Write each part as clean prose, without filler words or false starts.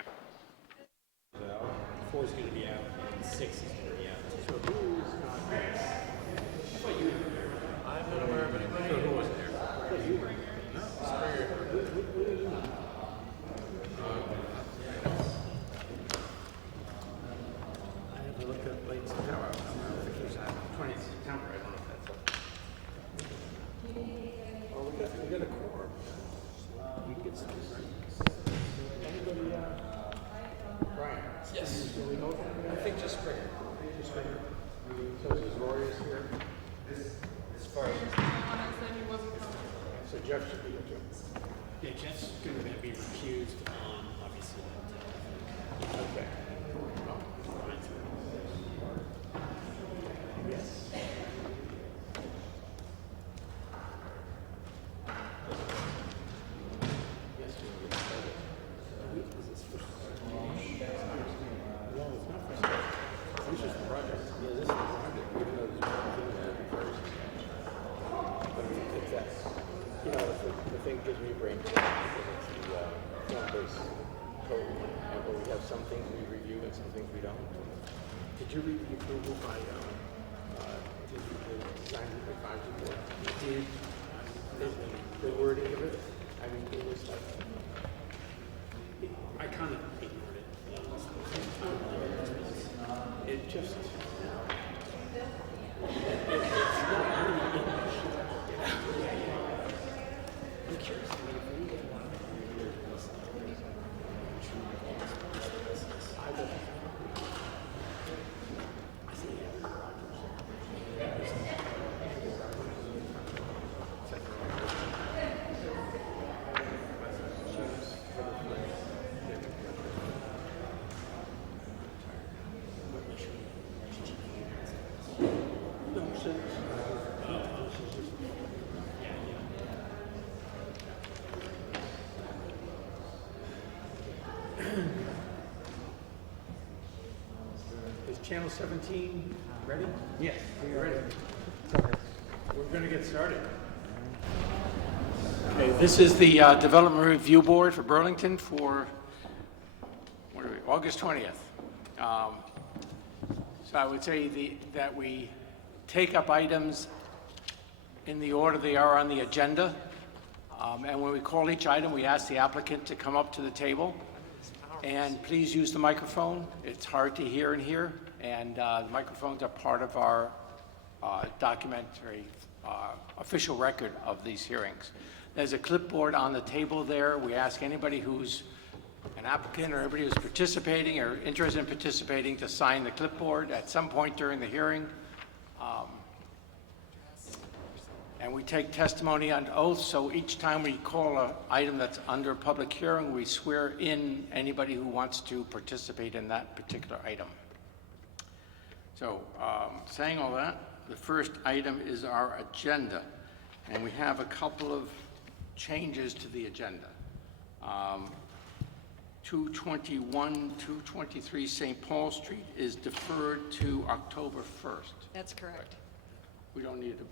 Okay. 4 is going to be out, and 6 is going to be out. So who is not here? I thought you were here. I'm not aware of anybody who wasn't here. I thought you were here. No. Springer. What do you mean? I haven't looked at Blake's Tower. I don't know if it's 20th September. I don't know if that's up. Oh, we got a quorum. We can get started. Anybody, Brian? Yes. Do we know that? I think just Springer. Just right here. So is Rory is here? As far as So Jeff should be here too. Yeah, Jeff's going to be recused on, obviously. Okay. Yes. Yes, we will get started. Is this first? No, it's not first. This is the project. Yeah, this is the project. Even though this is the first. But it's that, you know, the thing gives me brain fog because it's the film-based code, and where we have some things we review and some things we don't. Did you read the approval by, did you, the design advisory board? You did. The wording of it, I mean, it was like, I kind of ignored it. it just, it's not really English. I'm curious, I mean, if we get a lot of weird I don't. I think Aaron Rodgers. No, she's just, is channel 17 ready? Yes. We're ready. We're going to get started. Okay, this is the Development Review Board for Burlington for, what are we, August 20th. So I would say that we take up items in the order they are on the agenda. And when we call each item, we ask the applicant to come up to the table. And please use the microphone. It's hard to hear in here, and the microphones are part of our documentary, official record of these hearings. There's a clipboard on the table there. We ask anybody who's an applicant or anybody who's participating or interested in participating to sign the clipboard at some point during the hearing. And we take testimony on oath, so each time we call an item that's under public hearing, we swear in anybody who wants to participate in that particular item. So, saying all that, the first item is our agenda, and we have a couple of changes to the agenda. 221, 223 St. Paul Street is deferred to October 1st. That's correct. We don't need to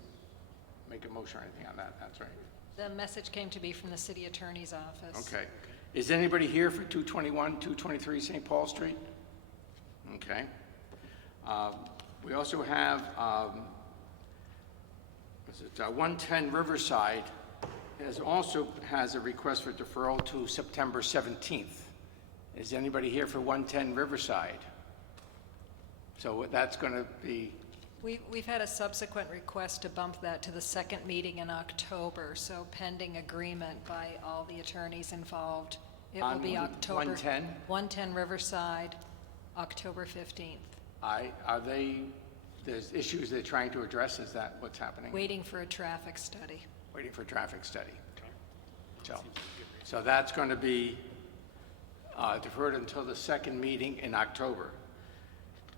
make a motion or anything on that, that's right. The message came to me from the city attorney's office. Okay. Is anybody here for 221, 223 St. Paul Street? Okay. We also have, 110 Riverside also has a request for deferral to September 17th. Is anybody here for 110 Riverside? So that's going to be, We've had a subsequent request to bump that to the second meeting in October, so pending agreement by all the attorneys involved. It will On be October. 110? 110 Riverside, October 15th. are they, there's issues they're trying to address? Is that what's happening? Waiting for a traffic study. Waiting for traffic study. So that's going to be deferred until the second meeting in October.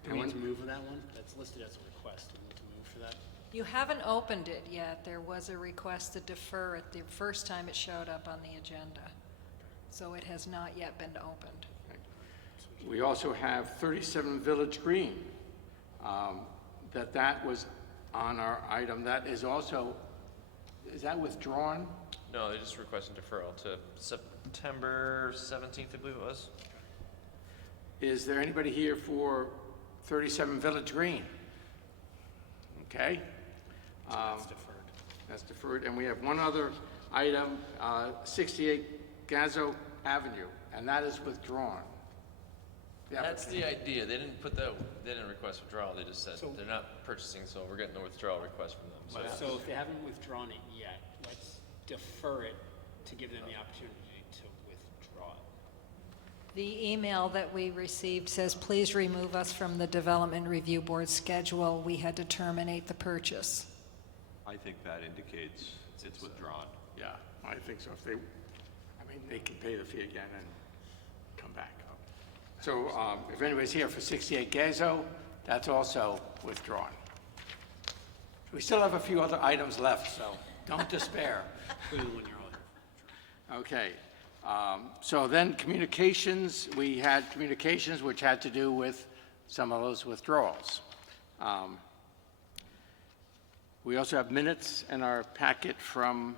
Do we need to move for that one? That's listed as a request. Do we need to move for that? You haven't opened it yet. There was a request to defer it the first time it showed up on the agenda. So it has not yet been opened. We also have 37 Village Green. That was on our item. That is also, is that withdrawn? No, they just requested deferral to September 17th, I believe it was. Is there anybody here for 37 Village Green? Okay. That's deferred. That's deferred, and we have one other item, 68 Gazo Avenue, and that is withdrawn. The That's applicant- the idea. They didn't request withdrawal. They just said they're not purchasing, so we're getting a withdrawal request from them. So if they haven't withdrawn it yet, let's defer it to give them the opportunity to withdraw it. The email that we received says, please remove us from the Development Review Board schedule. We had to terminate the purchase. I think that indicates it's withdrawn. Yeah, I think so. If they, they can pay the fee again and come back. So if anybody's here for 68 Gazo, that's also withdrawn. We still have a few other items left, so don't despair. Including when you're on. Okay, so then communications, we had communications which had to do with some of those withdrawals. We also have minutes in our packet from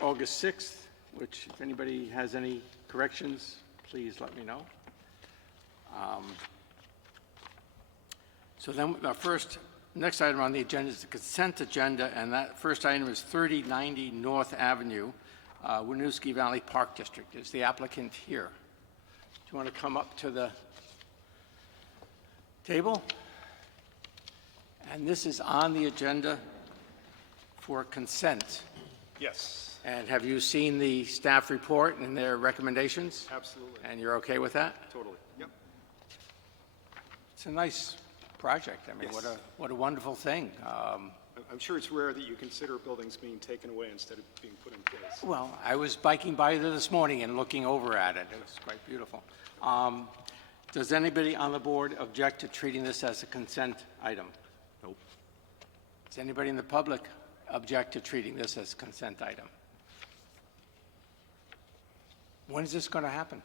August 6th, which if anybody has any corrections, please let me know. So then our next item on the agenda is the consent agenda, and that first item is 3090 North Avenue, Winooski Valley Park District. Is the applicant here? Do you want to come up to the table? And this is on the agenda for consent. Yes, And have you seen the staff report and their recommendations? absolutely, And you're okay with that? totally, yep. It's a nice project. I mean, Yes. what a wonderful thing. I'm sure it's rare that you consider buildings being taken away instead of being put in place. Well, I was biking by there this morning and looking over at it. It was quite beautiful. Does anybody on the board object to treating this as a consent item? Nope. Does anybody in the public object to treating this as a consent item? When is this going to happen?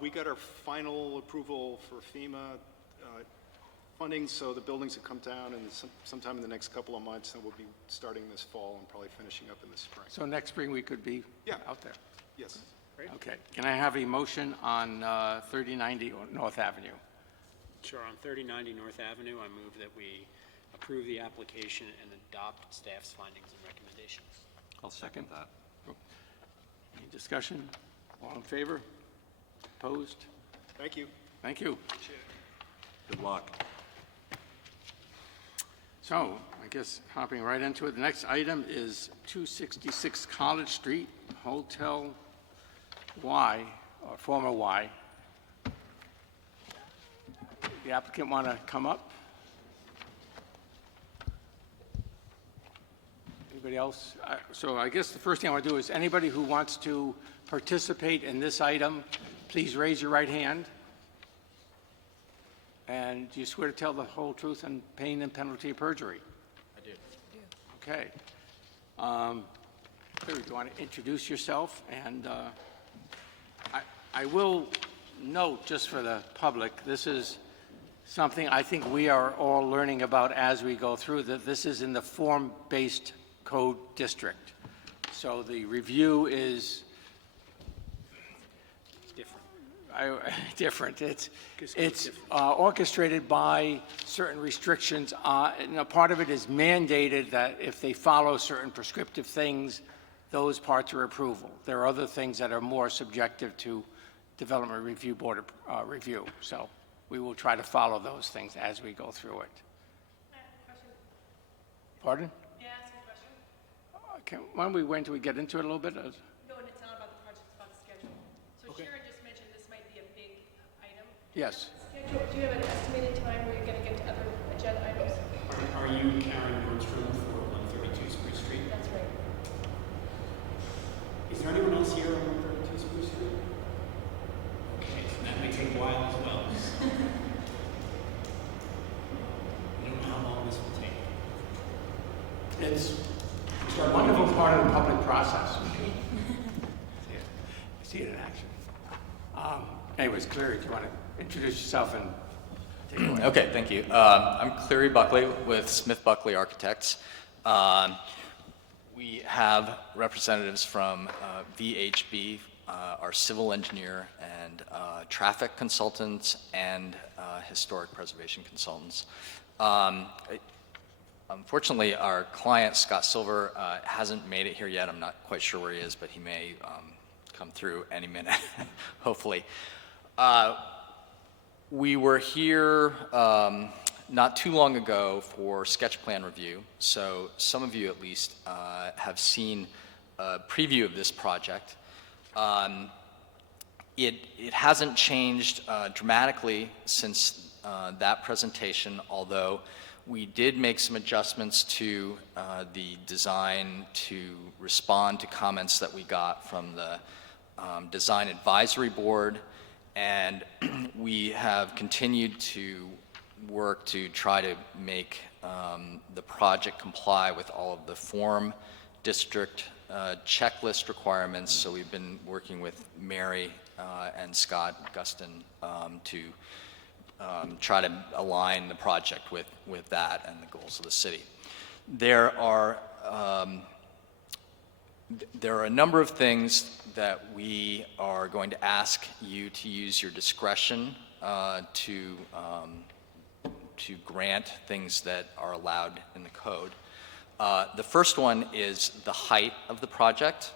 We got our final approval for FEMA funding, so the buildings have come down, and sometime in the next couple of months, and we'll be starting this fall and probably finishing up in the spring. So next spring we could be Yeah. out there. Yes. Okay. Can I have a motion on 3090 North Avenue? Sure, on 3090 North Avenue, I move that we approve the application and adopt staff's findings and recommendations. I'll second that. Any discussion? All in favor? Opposed? Thank you. Thank you. Good luck. So, I guess hopping right into it, the next item is 266 College Street, Hotel Y, or former Y. The applicant want to come up? Anybody else? So I guess the first thing I want to do is anybody who wants to participate in this item, please raise your right hand. And do you swear to tell the whole truth and pain and penalty of perjury? I do. Okay. Cleary, do you want to introduce yourself? And I will note, just for the public, this is something I think we are all learning about as we go through, that this is in the form-based code district. So the review is different. It's orchestrated by certain restrictions. Part of it is mandated that if they follow certain prescriptive things, those parts are approval. There are other things that are more subjective to Development Review Board review. So we will try to follow those things as we go through it. Pardon? May I ask a question? Okay, why don't we wait until we get into it a little bit? No, and it's not about the project, it's about the schedule. So Sharon just mentioned this might be a big item. Yes. Schedule, do you have an estimated time where you're gonna get to other agenda items? Are you Karen Nordstrom for 132 Spruce Street? That's right. Is there anyone else here on 132 Spruce Street? Okay, so that may take a while as well. I don't know how long this will take. It's a wonderful part of the public process. See it in action. Anyways, Cleary, do you want to introduce yourself and take it away? Okay, thank you. I'm Cleary Buckley with Smith Buckley Architects. We have representatives from VHB, our civil engineer, and traffic consultants and historic preservation consultants. Unfortunately, our client, Scott Silver, hasn't made it here yet. I'm not quite sure where he is, but he may come through any minute, hopefully. We were here not too long ago for sketch plan review, so some of you at least have seen a preview of this project. It hasn't changed dramatically since that presentation, although we did make some adjustments to the design to respond to comments that we got from the Design Advisory Board, and we have continued to work to try to make the project comply with all of the form district checklist requirements. So we've been working with Mary and Scott Guston to try to align the project with that and the goals of the city. There are a number of things that we are going to ask you to use your discretion to grant things that are allowed in the code. The first one is the height of the project.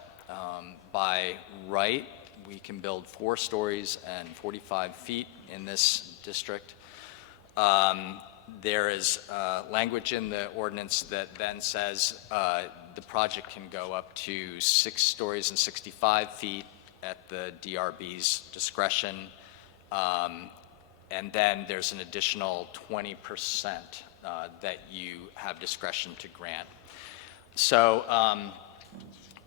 By right, we can build 4 stories and 45 feet in this district. There is language in the ordinance that then says the project can go up to 6 stories and 65 feet at the DRB's discretion. And then there's an additional 20% that you have discretion to grant. So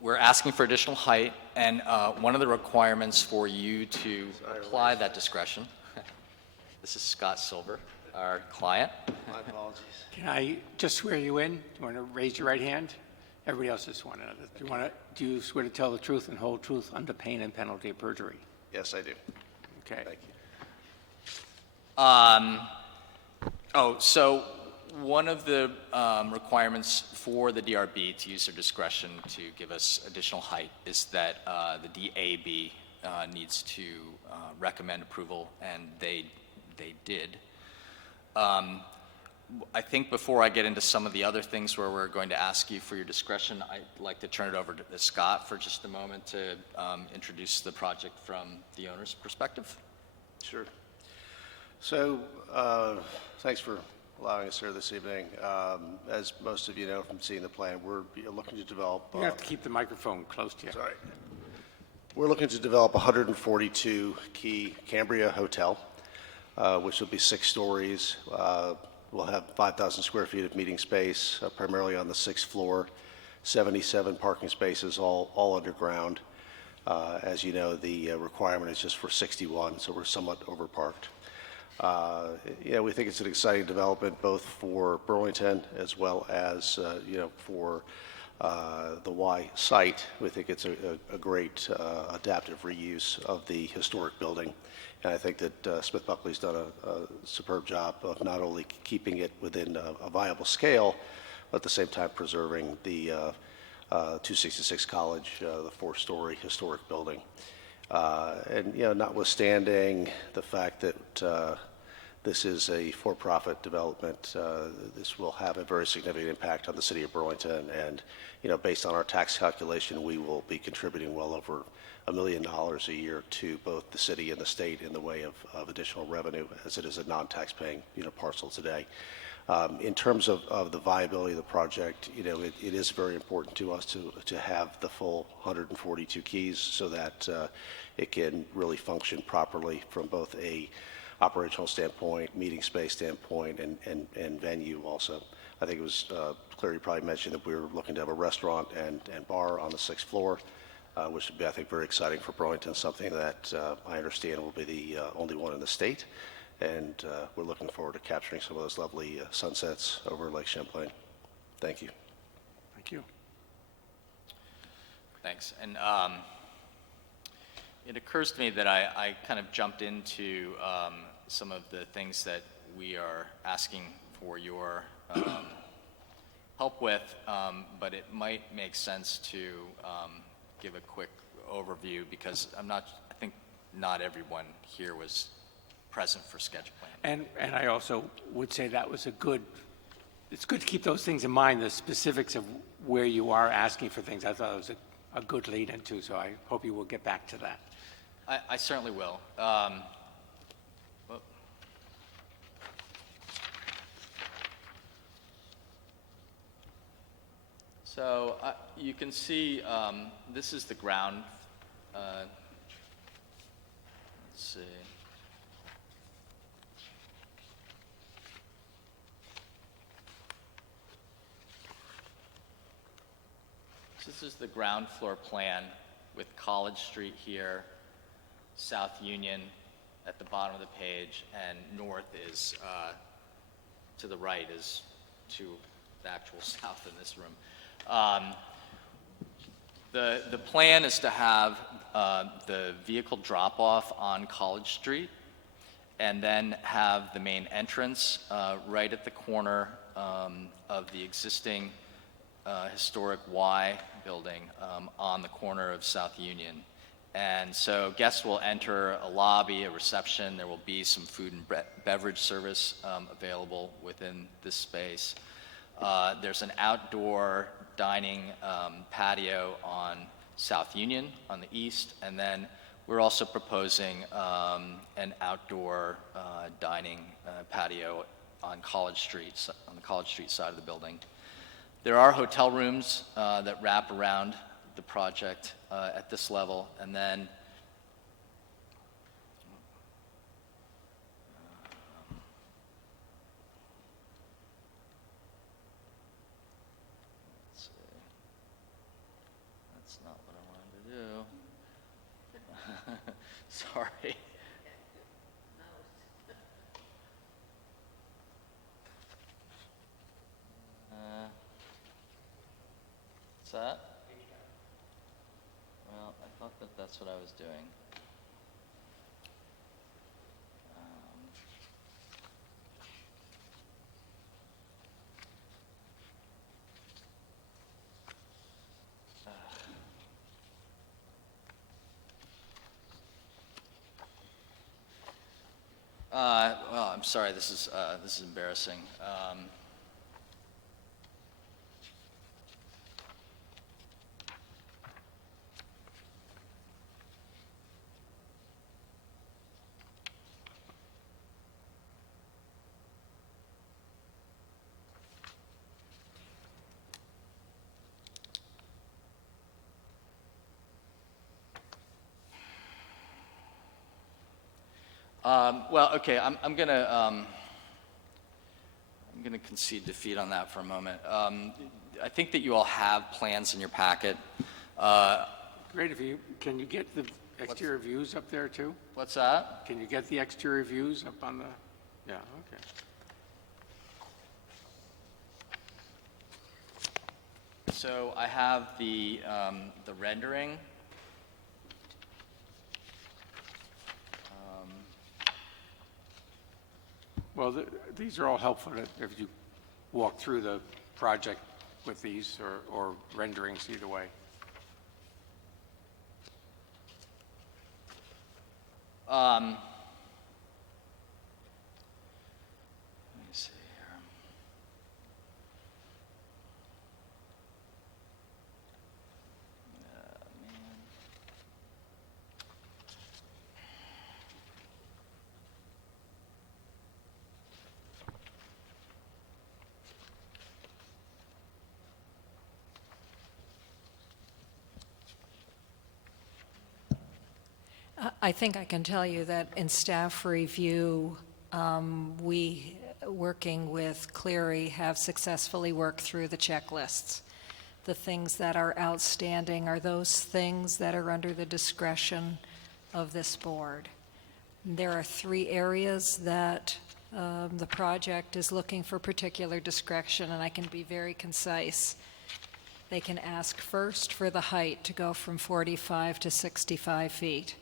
we're asking for additional height, and one of the requirements for you to apply that discretion, this is Scott Silver, our client. My apologies. Can I just swear you in? Do you want to raise your right hand? Everybody else just want to. Do you swear to tell the truth and whole truth under pain and penalty of perjury? Yes, I do. Okay. Thank you. So one of the requirements for the DRB to use their discretion to give us additional height is that the DAB needs to recommend approval, and they did. I think before I get into some of the other things where we're going to ask you for your discretion, I'd like to turn it over to Scott for just a moment to introduce the project from the owner's perspective. Sure. So, thanks for allowing us here this evening. As most of you know from seeing the plan, we're looking to develop... You have to keep the microphone close to you. Sorry. We're looking to develop a 142-key Cambria hotel, which will be 6 stories. We'll have 5,000 square feet of meeting space, primarily on the 6th floor, 77 parking spaces, all underground. As you know, the requirement is just for 61, so we're somewhat overparked. We think it's an exciting development both for Burlington as well as, for the Y site. We think it's a great adaptive reuse of the historic building. And I think that Smith Buckley's done a superb job of not only keeping it within a viable scale, but at the same time preserving the 266 College, the 4-story historic building. Notwithstanding the fact that this is a for-profit development, this will have a very significant impact on the city of Burlington. And, based on our tax calculation, we will be contributing well over $1 million a year to both the city and the state in the way of additional revenue, as it is a non-tax-paying, parcel today. In terms of the viability of the project, it is very important to us to have the full 142 keys so that it can really function properly from both a operational standpoint, meeting space standpoint, and venue also. I think it was clear you probably mentioned that we were looking to have a restaurant and bar on the 6th floor, which would be, I think, very exciting for Burlington, something that I understand will be the only one in the state. And we're looking forward to capturing some of those lovely sunsets over Lake Champlain. Thank you. Thank you. Thanks. And it occurs to me that I kind of jumped into some of the things that we are asking for your help with, but it might make sense to give a quick overview, because I think not everyone here was present for sketch plan. And I also would say that was it's good to keep those things in mind, the specifics of where you are asking for things. I thought it was a good lead into, so I hope you will get back to that. I certainly will. Whoop. So you can see this is the ground. Let's see. This is the ground floor plan with College Street here, South Union at the bottom of the page, and north is, to the right is to the actual south in this room. The plan is to have the vehicle drop-off on College Street, and then have the main entrance right at the corner of the existing historic Y building on the corner of South Union. And so guests will enter a lobby, a reception. There will be some food and beverage service available within this space. There's an outdoor dining patio on South Union on the east, and then we're also proposing an outdoor dining patio on College Street, on the College Street side of the building. There are hotel rooms that wrap around the project at this level, and then let's see. That's not what I wanted to do. Sorry. What's that? Well, I thought that's what I was doing. Well, I'm sorry. This is embarrassing. Well, okay, I'm gonna concede defeat on that for a moment. I think that you all have plans in your packet. Great, can you get the exterior views up there too? What's that? Can you get the exterior views up on the, yeah, okay. So I have the rendering. Well, these are all helpful if you walk through the project with these or renderings either way. Let me see here. Man. I think I can tell you that in staff review, we, working with Cleary, have successfully worked through the checklists. The things that are outstanding are those things that are under the discretion of this board. There are 3 areas that the project is looking for particular discretion, and I can be very concise. They can ask first for the height to go from 45 to 65 feet.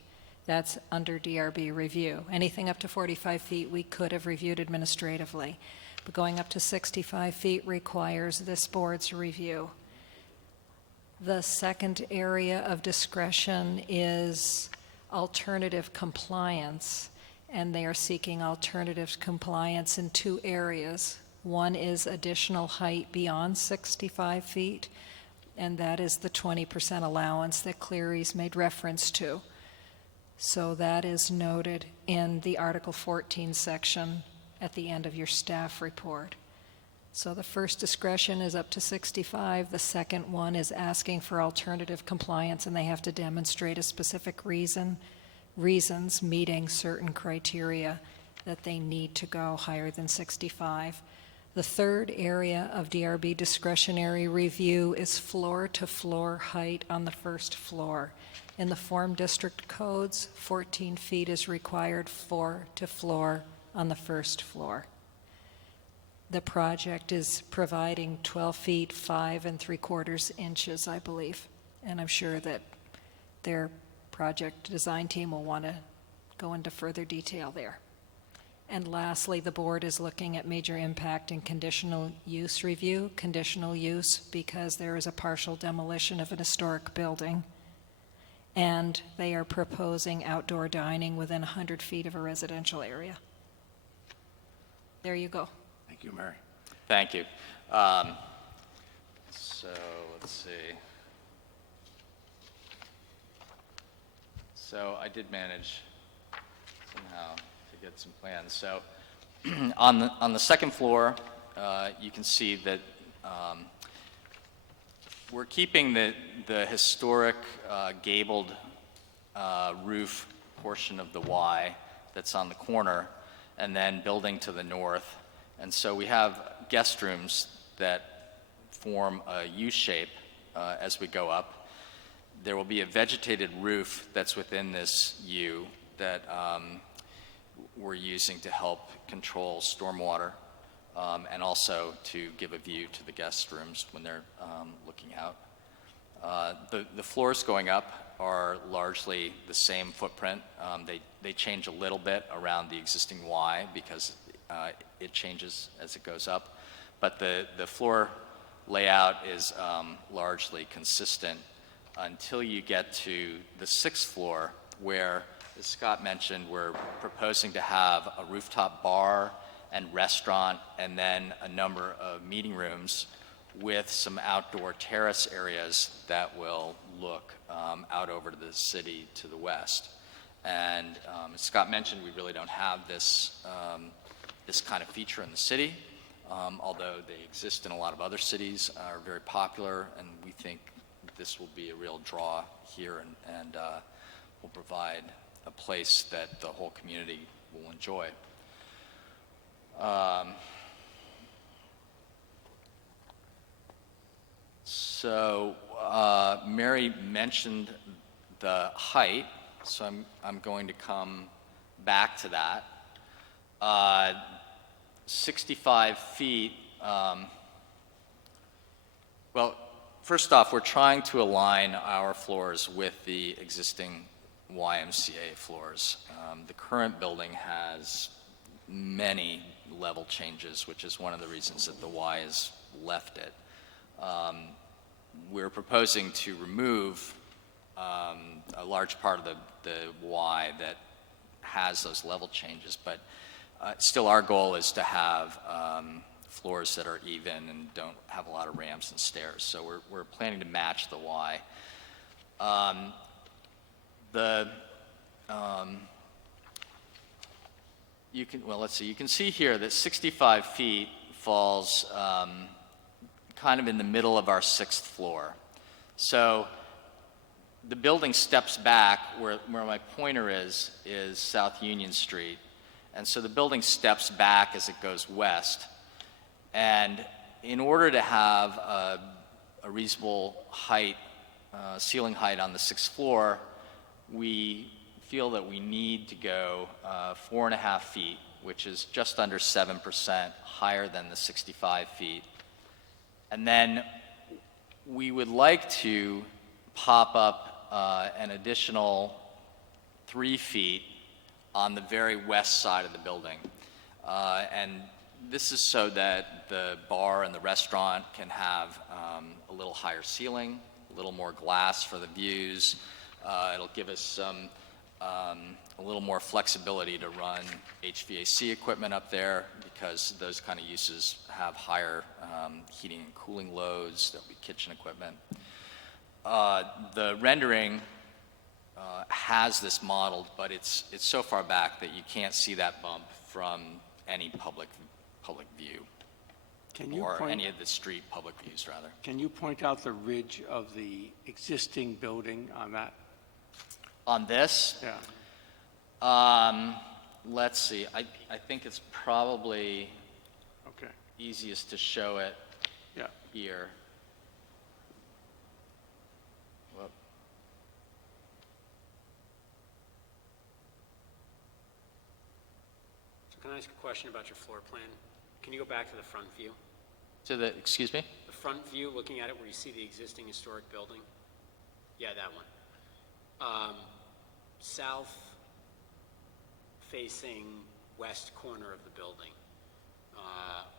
That's under DRB review. Anything up to 45 feet we could have reviewed administratively, but going up to 65 feet requires this board's review. The second area of discretion is alternative compliance, and they are seeking alternative compliance in 2 areas. One is additional height beyond 65 feet, and that is the 20% allowance that Cleary's made reference to. So that is noted in the Article 14 section at the end of your staff report. So the first discretion is up to 65. The second one is asking for alternative compliance, and they have to demonstrate a specific reasons meeting certain criteria that they need to go higher than 65. The third area of DRB discretionary review is floor-to-floor height on the first floor. In the form district codes, 14 feet is required floor-to-floor on the first floor. The project is providing 12 feet, 5 3/4 inches, I believe. And I'm sure that their project design team will want to go into further detail there. And lastly, the board is looking at major impact and conditional use review. Conditional use because there is a partial demolition of an historic building, and they are proposing outdoor dining within 100 feet of a residential area. There you go. Thank you, Mary. Thank you. So let's see. So I did manage somehow to get some plans. So on the second floor, you can see that we're keeping the historic gabled roof portion of the Y that's on the corner, and then building to the north. And so we have guest rooms that form a U shape as we go up. There will be a vegetated roof that's within this U that we're using to help control stormwater and also to give a view to the guest rooms when they're looking out. The floors going up are largely the same footprint. They change a little bit around the existing Y because it changes as it goes up. But the floor layout is largely consistent until you get to the 6th floor, where, as Scott mentioned, we're proposing to have a rooftop bar and restaurant and then a number of meeting rooms with some outdoor terrace areas that will look out over to the city to the west. And as Scott mentioned, we really don't have this kind of feature in the city, although they exist in a lot of other cities, are very popular, and we think this will be a real draw here and will provide a place that the whole community will enjoy. So Mary mentioned the height, so I'm going to come back to that. 65 feet, well, first off, we're trying to align our floors with the existing YMCA floors. The current building has many level changes, which is one of the reasons that the Y has left it. We're proposing to remove a large part of the Y that has those level changes, but still our goal is to have floors that are even and don't have a lot of ramps and stairs. So we're planning to match the Y. You can see here that 65 feet falls kind of in the middle of our 6th floor. So the building steps back where my pointer is South Union Street. And so the building steps back as it goes west. And in order to have a reasonable height, ceiling height on the 6th floor, we feel that we need to go 4.5 feet, which is just under 7% higher than the 65 feet. And then we would like to pop up an additional 3 feet on the very west side of the building. And this is so that the bar and the restaurant can have a little higher ceiling, a little more glass for the views. It'll give us some a little more flexibility to run HVAC equipment up there because those kind of uses have higher heating and cooling loads. There'll be kitchen equipment. The rendering has this modeled, but it's so far back that you can't see that bump from any public view, Can you or point, any of the street public views, rather. can you point out the ridge of the existing building on that? On this, Yeah. let's see, I think it's probably Okay. easiest to show it Yeah. here. Whoop. So can I ask a question about your floor plan? Can you go back to the front view? Excuse me? The front view, looking at it where you see the existing historic building? Yeah, that one. South facing west corner of the building,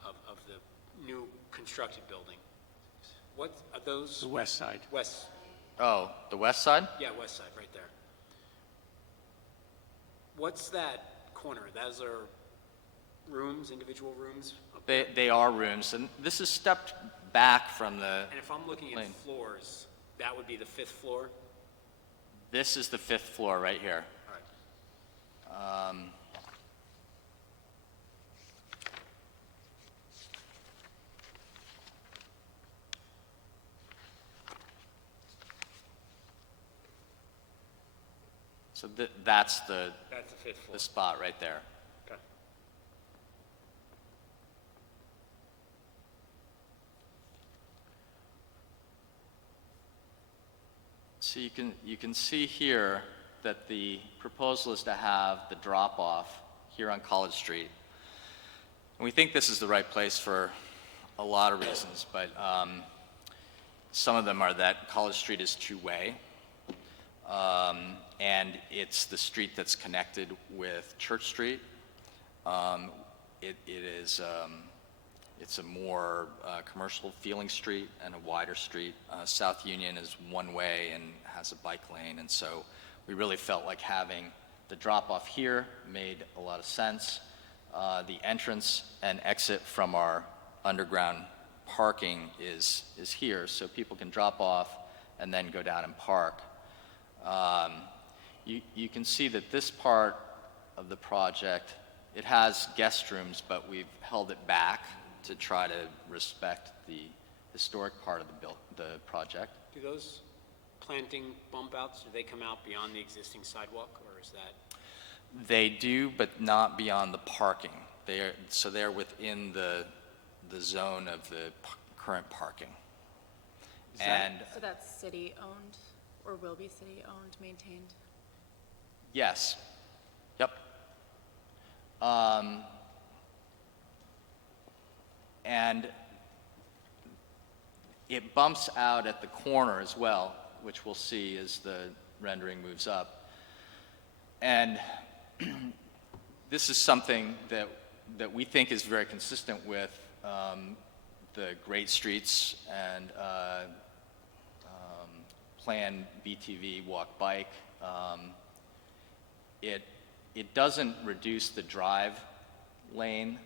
of the new constructed building. What are those? The west side. West, Oh, the west side? yeah, west side, right there. What's that corner? Those are rooms, individual rooms? They are rooms, and this is stepped back from the, And if I'm looking at Lane. floors, that would be the 5th floor? this is the 5th floor right here. All right. So that's the That's the 5th floor. spot right there. Okay. So you can see here that the proposal is to have the drop-off here on College Street. And we think this is the right place for a lot of reasons, but some of them are that College Street is two-way, and it's the street that's connected with Church Street. It's a more commercial feeling street and a wider street. South Union is one way and has a bike lane, and so we really felt like having the drop-off here made a lot of sense. The entrance and exit from our underground parking is here, so people can drop off and then go down and park. You can see that this part of the project, it has guest rooms, but we've held it back to try to respect the historic part of the project. Do those planting bump outs, do they come out beyond the existing sidewalk, or is that? They do, but not beyond the parking. They're within the zone of the current parking. And So that's city-owned, or will be city-owned, maintained? yes, yep. And it bumps out at the corner as well, which we'll see as the rendering moves up. And this is something that we think is very consistent with the Great Streets and Plan BTV walk bike. It doesn't reduce the drive lane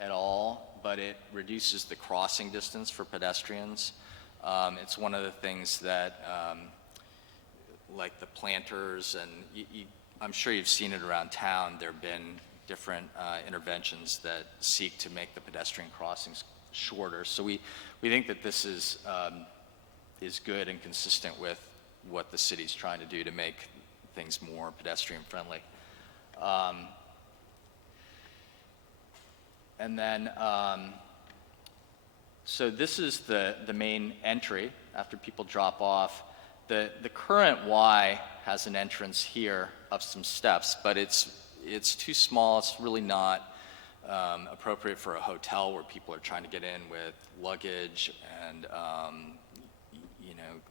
at all, but it reduces the crossing distance for pedestrians. It's one of the things that, like the planters, and I'm sure you've seen it around town, there have been different interventions that seek to make the pedestrian crossings shorter. So we think that this is good and consistent with what the city's trying to do to make things more pedestrian friendly. And then, so this is the main entry after people drop off. The current Y has an entrance here up some steps, but it's too small. It's really not appropriate for a hotel where people are trying to get in with luggage and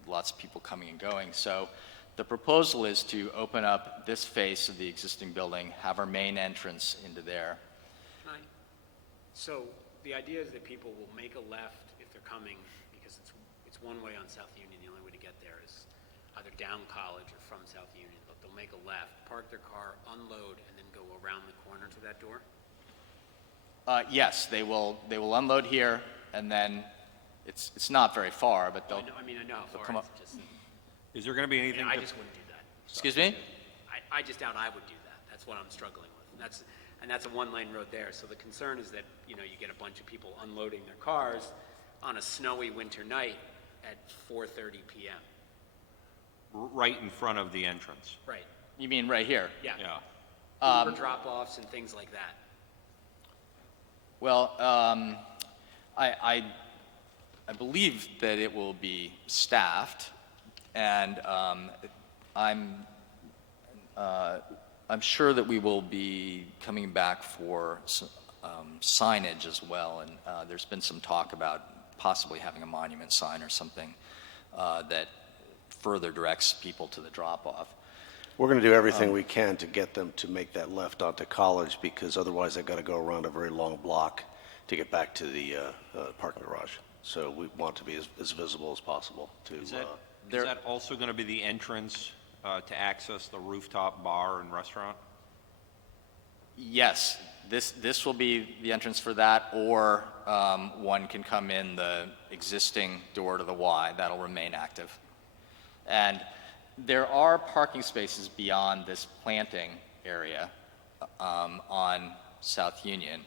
lots of people coming and going. So the proposal is to open up this face of the existing building, have our main entrance into there. So the idea is that people will make a left if they're coming, because it's one way on South Union, the only way to get there is either down College or from South Union, they'll make a left, park their car, unload, and then go around the corner to that door? Yes, they will unload here, and then it's not very far, but they'll, I mean, I know how come far up. it's just, Is there going to be anything? I just wouldn't do that. Excuse me? I just doubt I would do that. That's what I'm struggling with. And that's a one-lane road there. So the concern is that, you get a bunch of people unloading their cars on a snowy winter night at 4:30 PM. Right in front of the entrance. Right. You mean right here? Yeah. Yeah. Uber drop-offs and things like that. Well, I believe that it will be staffed, and I'm sure that we will be coming back for signage as well, and there's been some talk about possibly having a monument sign or something that further directs people to the drop-off. We're going to do everything we can to get them to make that left onto College, because otherwise they've got to go around a very long block to get back to the parking garage. So we want to be as visible as possible to. Is that also going to be the entrance to access the rooftop bar and restaurant? Yes, this will be the entrance for that, or one can come in the existing door to the Y. That'll remain active. And there are parking spaces beyond this planting area on South Union.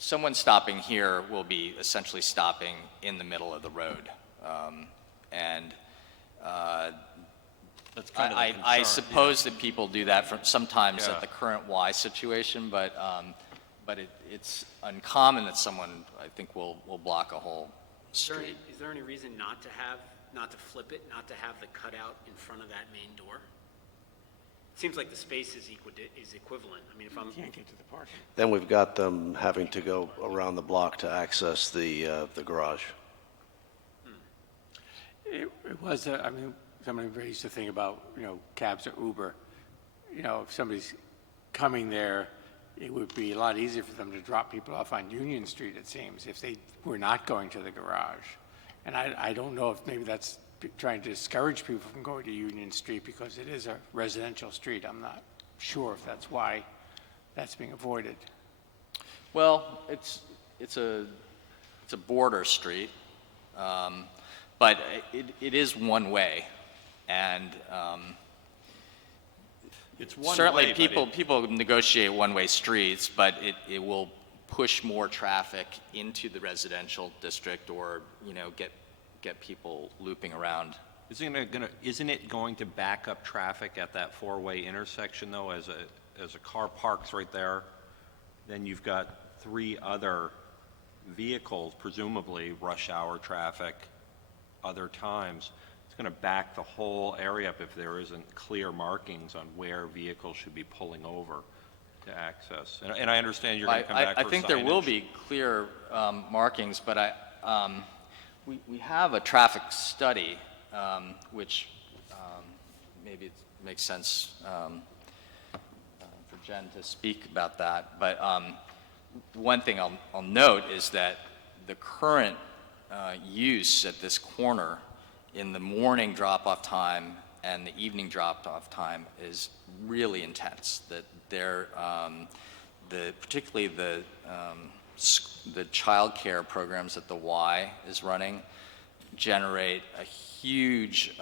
Someone stopping here will be essentially stopping in the middle of the road. That's kind of the concern. I suppose that people do that sometimes Yeah. at the current Y situation, but it's uncommon that someone, I think, will block a whole street. Is there any reason not to flip it, not to have the cutout in front of that main door? It seems like the space is equivalent. I mean, if I'm... Can't get to the parking. Then we've got them having to go around the block to access the garage. It was, I mean, somebody raised the thing about, cabs or Uber. If somebody's coming there, it would be a lot easier for them to drop people off on Union Street, it seems, if they were not going to the garage. And I don't know if maybe that's trying to discourage people from going to Union Street because it is a residential street. I'm not sure if that's why that's being avoided. Well, it's a border street, but it is one way, and It's one certainly way, but people negotiate one-way streets, but it will push more traffic into the residential district, or get people looping around. Isn't it going to back up traffic at that four-way intersection though? As a car parks right there, then you've got three other vehicles, presumably rush hour traffic, other times. It's going to back the whole area up if there isn't clear markings on where vehicles should be pulling over to access. And I understand you're going to come back for I think there will signage. be clear markings, but we have a traffic study, which maybe it makes sense for Jen to speak about that. But one thing I'll note is that the current use at this corner in the morning drop-off time and the evening drop-off time is really intense. That particularly the child care programs that the Y is running generate a huge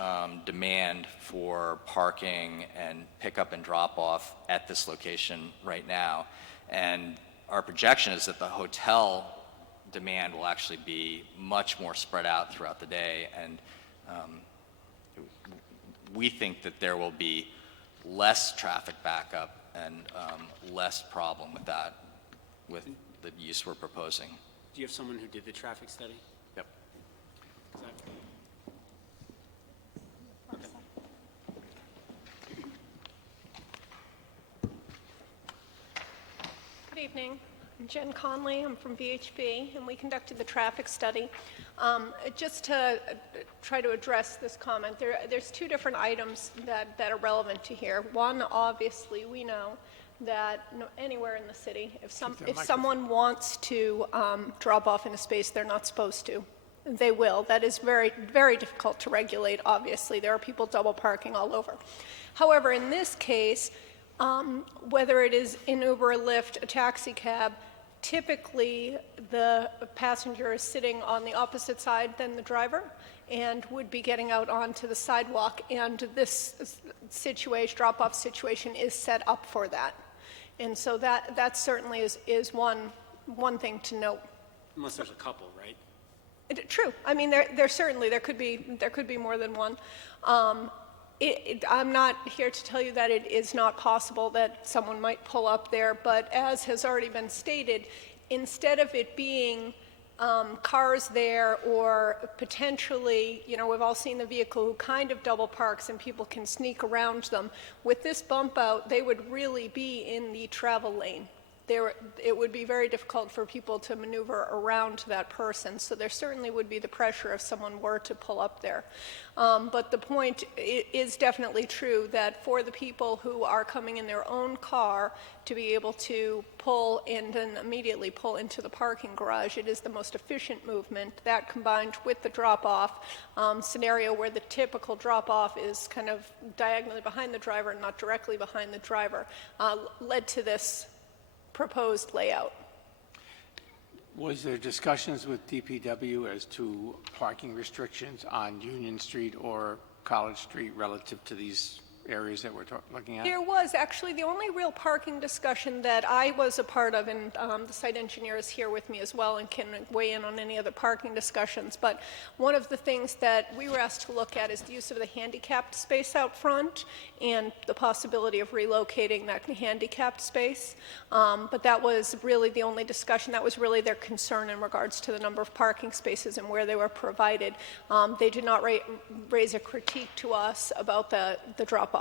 demand for parking and pickup and drop-off at this location right now. And our projection is that the hotel demand will actually be much more spread out throughout the day, and we think that there will be less traffic backup and less problem with that, with the use we're proposing. Do you have someone who did the traffic study? Yep. Good evening. I'm Jen Conley. I'm from VHB, and we conducted the traffic study. Just to try to address this comment, there's two different items that are relevant to here. One, obviously, we know that anywhere in the city, if someone wants to drop off in a space they're not supposed to, They will. That is very, very difficult to regulate, obviously. There are people double parking all over. However, in this case, whether it is an Uber, a Lyft, a taxi cab, typically the passenger is sitting on the opposite side than the driver and would be getting out onto the sidewalk, and this situation, drop-off situation is set up for that. And so that certainly is one thing to note. Unless there's a couple, right? True. I mean, there certainly, there could be more than one. I'm not here to tell you that it is not possible that someone might pull up there, but as has already been stated, instead of it being cars there or potentially, we've all seen the vehicle who kind of double parks and people can sneak around them. With this bump out, they would really be in the travel lane. It would be very difficult for people to maneuver around that person, so there certainly would be the pressure if someone were to pull up there. But the point is definitely true that for the people who are coming in their own car to be able to pull in and immediately pull into the parking garage, it is the most efficient movement. That combined with the drop-off scenario where the typical drop-off is kind of diagonally behind the driver and not directly behind the driver, led to this proposed layout. Was there discussions with DPW as to parking restrictions on Union Street or College Street relative to these areas that we're looking at? There was actually the only real parking discussion that I was a part of, and the site engineer is here with me as well and can weigh in on any other parking discussions. But one of the things that we were asked to look at is the use of the handicapped space out front and the possibility of relocating that handicapped space. But that was really the only discussion. That was really their concern in regards to the number of parking spaces and where they were provided. They did not raise a critique to us about the drop-off.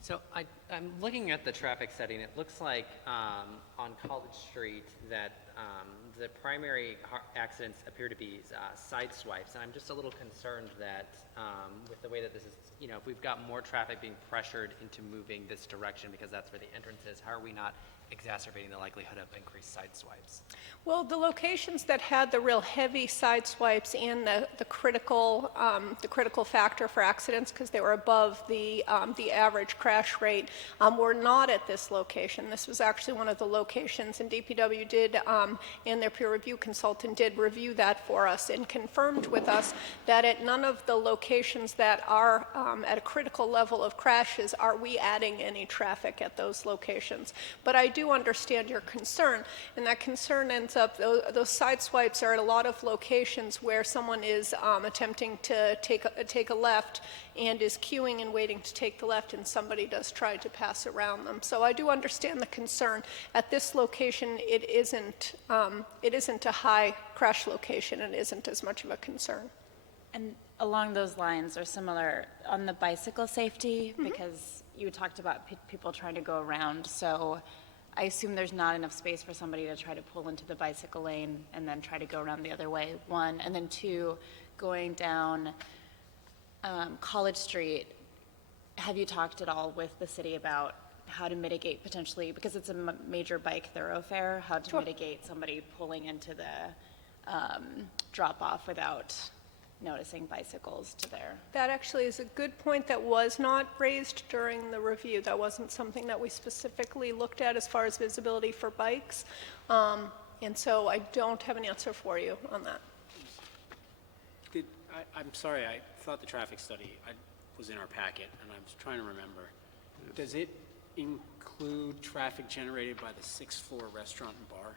So I'm looking at the traffic study, and it looks like on College Street that the primary accidents appear to be side swipes, and I'm just a little concerned that with the way that this is, if we've got more traffic being pressured into moving this direction because that's where the entrance is, how are we not exacerbating the likelihood of increased side swipes? Well, the locations that had the real heavy side swipes and the critical factor for accidents, because they were above the average crash rate, were not at this location. This was actually one of the locations, and DPW did, and their peer review consultant did review that for us and confirmed with us that at none of the locations that are at a critical level of crashes are we adding any traffic at those locations. But I do understand your concern, and that concern ends up, those side swipes are at a lot of locations where someone is attempting to take a left and is queuing and waiting to take the left, and somebody does try to pass around them. So I do understand the concern. At this location, it isn't a high crash location, and it isn't as much of a concern. And along those lines, or similar, on the bicycle safety, because you talked about people trying to go around, so I assume there's not enough space for somebody to try to pull into the bicycle lane and then try to go around the other way, one. And then two, going down College Street, have you talked at all with the city about how to mitigate potentially, because it's a major bike thoroughfare, how to mitigate somebody pulling into the drop-off without noticing bicycles to there? That actually is a good point that was not raised during the review. That wasn't something that we specifically looked at as far as visibility for bikes. And so I don't have an answer for you on that. I'm sorry, I thought the traffic study was in our packet, and I was trying to remember. Does it include traffic generated by the sixth floor restaurant and bar?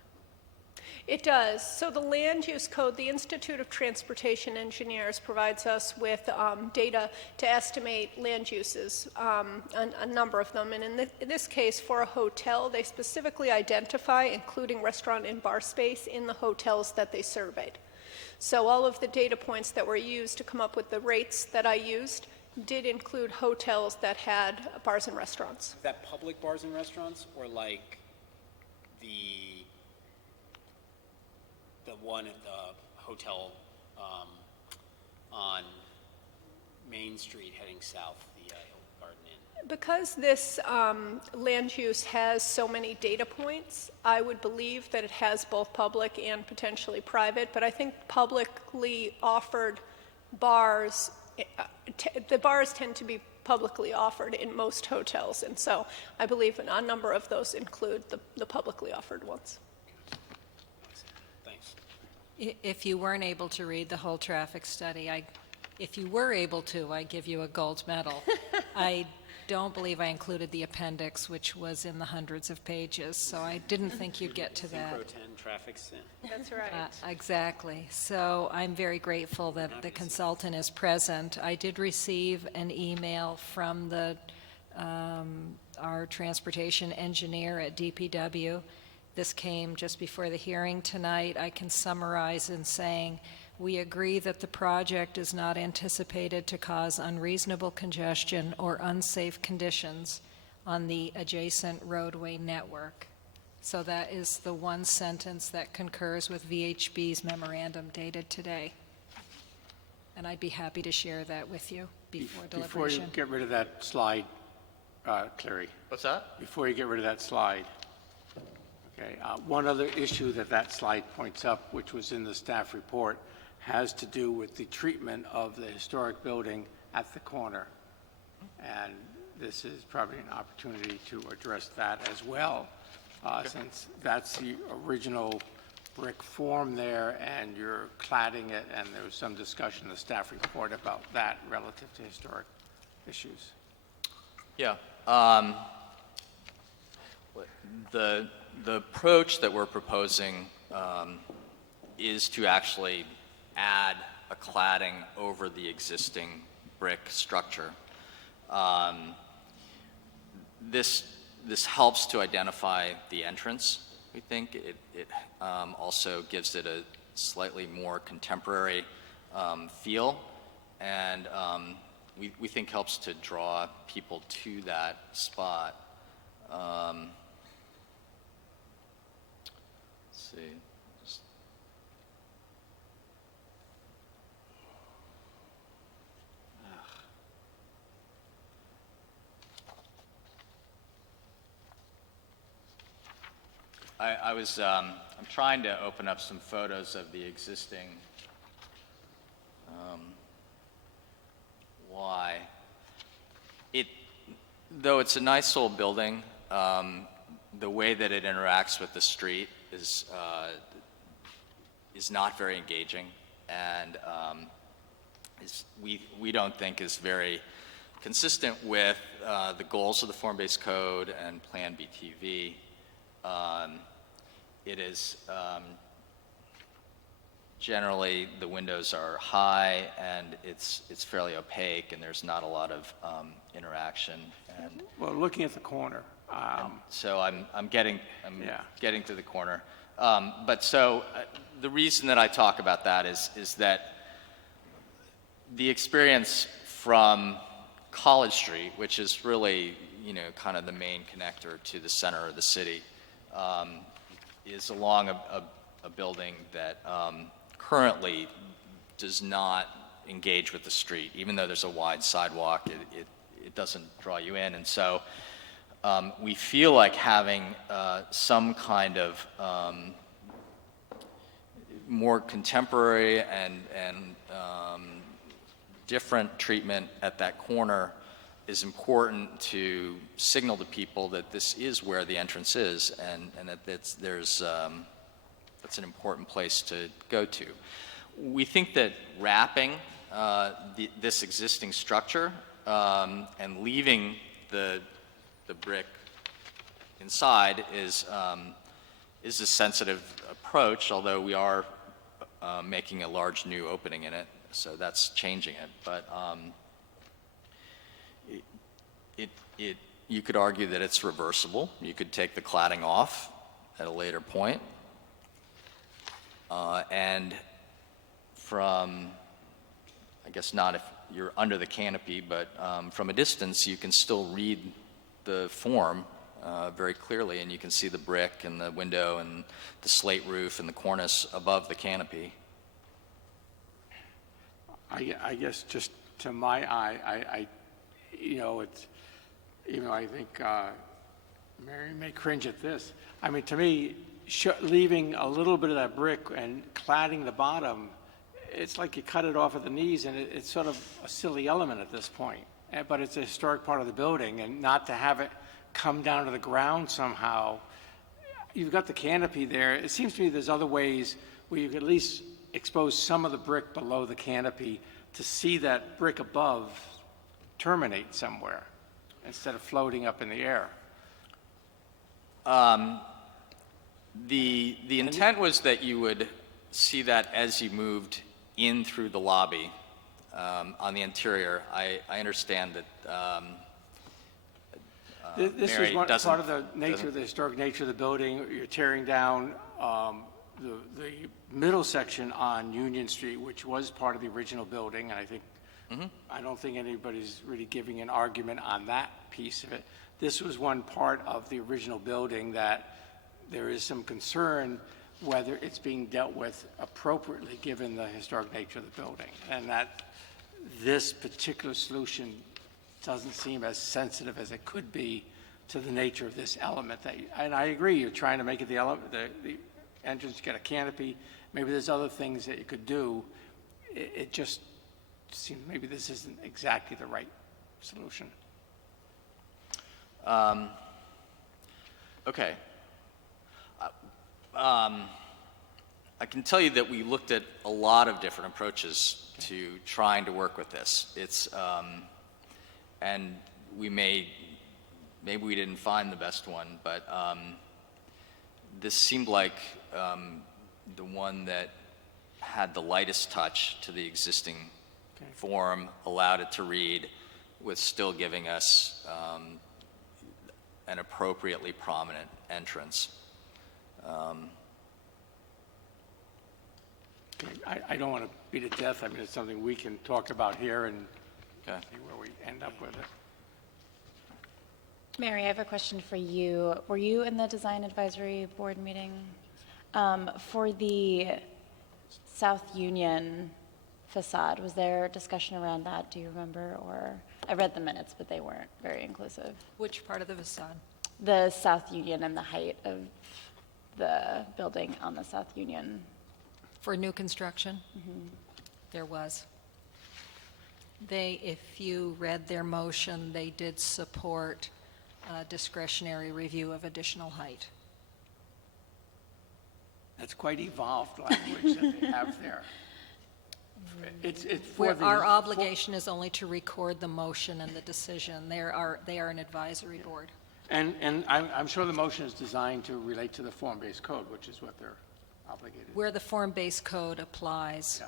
It does. So the land use code, the Institute of Transportation Engineers provides us with data to estimate land uses, a number of them. And in this case, for a hotel, they specifically identify including restaurant and bar space in the hotels that they surveyed. So all of the data points that were used to come up with the rates that I used did include hotels that had bars and restaurants. Is that public bars and restaurants, or like the one at the hotel on Main Street heading south, the Hilton Garden Inn? Because this land use has so many data points, I would believe that it has both public and potentially private, but I think publicly offered bars, the bars tend to be publicly offered in most hotels, and so I believe a number of those include the publicly offered ones. Thanks. If you weren't able to read the whole traffic study, if you were able to, I give you a gold medal. I don't believe I included the appendix, which was in the hundreds of pages, so I didn't think you'd get to that. Pro 10 traffic sim. That's right. Exactly. So I'm very grateful that the consultant is present. I did receive an email from our transportation engineer at DPW. This came just before the hearing tonight. I can summarize in saying, we agree that the project is not anticipated to cause unreasonable congestion or unsafe conditions on the adjacent roadway network. So that is the one sentence that concurs with VHB's memorandum dated today. And I'd be happy to share that with you before Before you deliberation. get rid of that slide, Clary, What's that? before you get rid of that slide, okay, one other issue that slide points up, which was in the staff report, has to do with the treatment of the historic building at the corner. And this is probably an opportunity to address that as well, since that's the original brick form there, and you're cladding it, and there was some discussion in the staff report about that relative to historic issues. Yeah. The approach that we're proposing is to actually add a cladding over the existing brick structure. This helps to identify the entrance, we think. It also gives it a slightly more contemporary feel, and we think helps to draw people to that spot. Let's see. I'm trying to open up some photos of the existing Y. Though it's a nice old building, the way that it interacts with the street is not very engaging, and we don't think is very consistent with the goals of the form-based code and Plan BTV. It is generally the windows are high, and it's fairly opaque, and there's not a lot of interaction. And Well, looking at the corner, so I'm getting Yeah. getting to the corner. The reason that I talk about that is that the experience from College Street, which is really kind of the main connector to the center of the city, is along a building that currently does not engage with the street. Even though there's a wide sidewalk, it doesn't draw you in. And so we feel like having some kind of more contemporary and different treatment at that corner is important to signal to people that this is where the entrance is, and that that's an important place to go to. We think that wrapping this existing structure and leaving the brick inside is a sensitive approach, although we are making a large new opening in it, so that's changing it. But you could argue that it's reversible. You could take the cladding off at a later point. And from, I guess not if you're under the canopy, but from a distance, you can still read the form very clearly, and you can see the brick and the window and the slate roof and the cornice above the canopy. I guess just to my eye, it's even though I think Mary may cringe at this. I mean, to me, leaving a little bit of that brick and cladding the bottom, it's like you cut it off at the knees, and it's sort of a silly element at this point. But it's a historic part of the building, and not to have it come down to the ground somehow. You've got the canopy there. It seems to me there's other ways where you could at least expose some of the brick below the canopy to see that brick above terminate somewhere instead of floating up in the air. The intent was that you would see that as you moved in through the lobby on the interior. I understand that This Mary is part doesn't- of the nature of the historic nature of the building. You're tearing down the middle section on Union Street, which was part of the original building, and I think, I don't think anybody's really giving an argument on that piece of it. This was one part of the original building that there is some concern whether it's being dealt with appropriately given the historic nature of the building, and that this particular solution doesn't seem as sensitive as it could be to the nature of this element. And I agree, you're trying to make it the entrance, get a canopy. Maybe there's other things that you could do. It just seems maybe this isn't exactly the right solution. Okay. I can tell you that we looked at a lot of different approaches to trying to work with this. And maybe we didn't find the best one, but this seemed like the one that had the lightest touch to the existing form, allowed it to read, with still giving us an appropriately prominent entrance. I don't want to beat it to death. I mean, it's something we can talk about here and Okay. see where we end up with it. Mary, I have a question for you. Were you in the Design Advisory Board meeting? For the South Union facade, was there discussion around that? Do you remember? Or I read the minutes, but they weren't very inclusive. Which part of the facade? The South Union and the height of the building on the South Union. For new construction? There was. If you read their motion, they did support discretionary review of additional height. That's quite evolved language that they have there. It's for the... Our obligation is only to record the motion and the decision. They are an advisory board. And I'm sure the motion is designed to relate to the form-based code, which is what they're obligated. Where the form-based code applies. Yeah.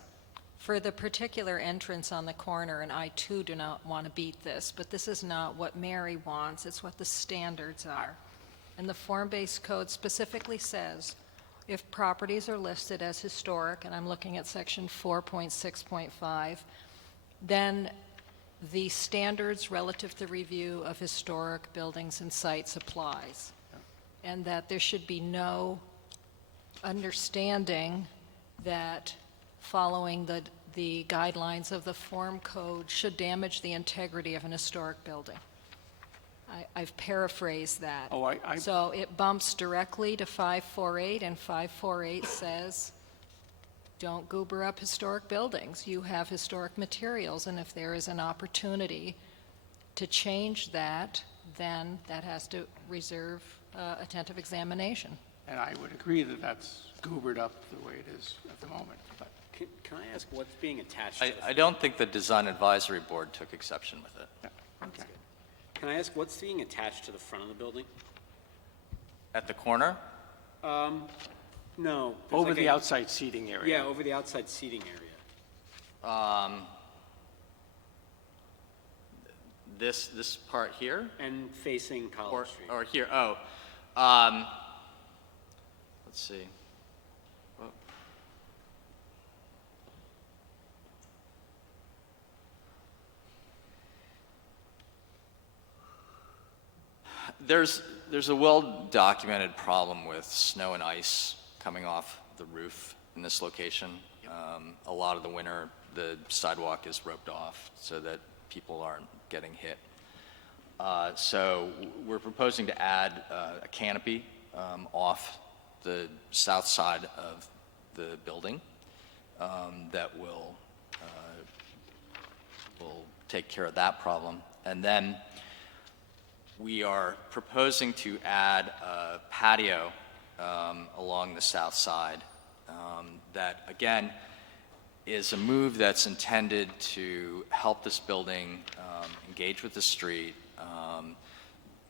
For the particular entrance on the corner, and I too do not want to beat this, but this is not what Mary wants, it's what the standards are. And the form-based code specifically says, if properties are listed as historic, and I'm looking at section 4.6.5, then the standards relative to review of historic buildings and sites applies. And that there should be no understanding that following the guidelines of the form code should damage the integrity of an historic building. I've paraphrased that. Oh, So it bumps directly to 548, and 548 says, don't goober up historic buildings. You have historic materials, and if there is an opportunity to change that, then that has to reserve attentive examination. And I would agree that that's goobered up the way it is at the moment. But Can I ask what's being attached to this? I don't think the Design Advisory Board took exception with it. yeah, okay. Can I ask what's being attached to the front of the building? At the corner? No. there's Over like the a- outside seating area. Yeah, over the outside seating area. This part here? And facing College Street. Or here, let's see. Whoa. There's a well-documented problem with snow and ice coming off the roof in this location. A lot of the winter, the sidewalk is roped off so that people aren't getting hit. So we're proposing to add a canopy off the south side of the building that will take care of that problem. And then we are proposing to add a patio along the south side that, again, is a move that's intended to help this building engage with the street,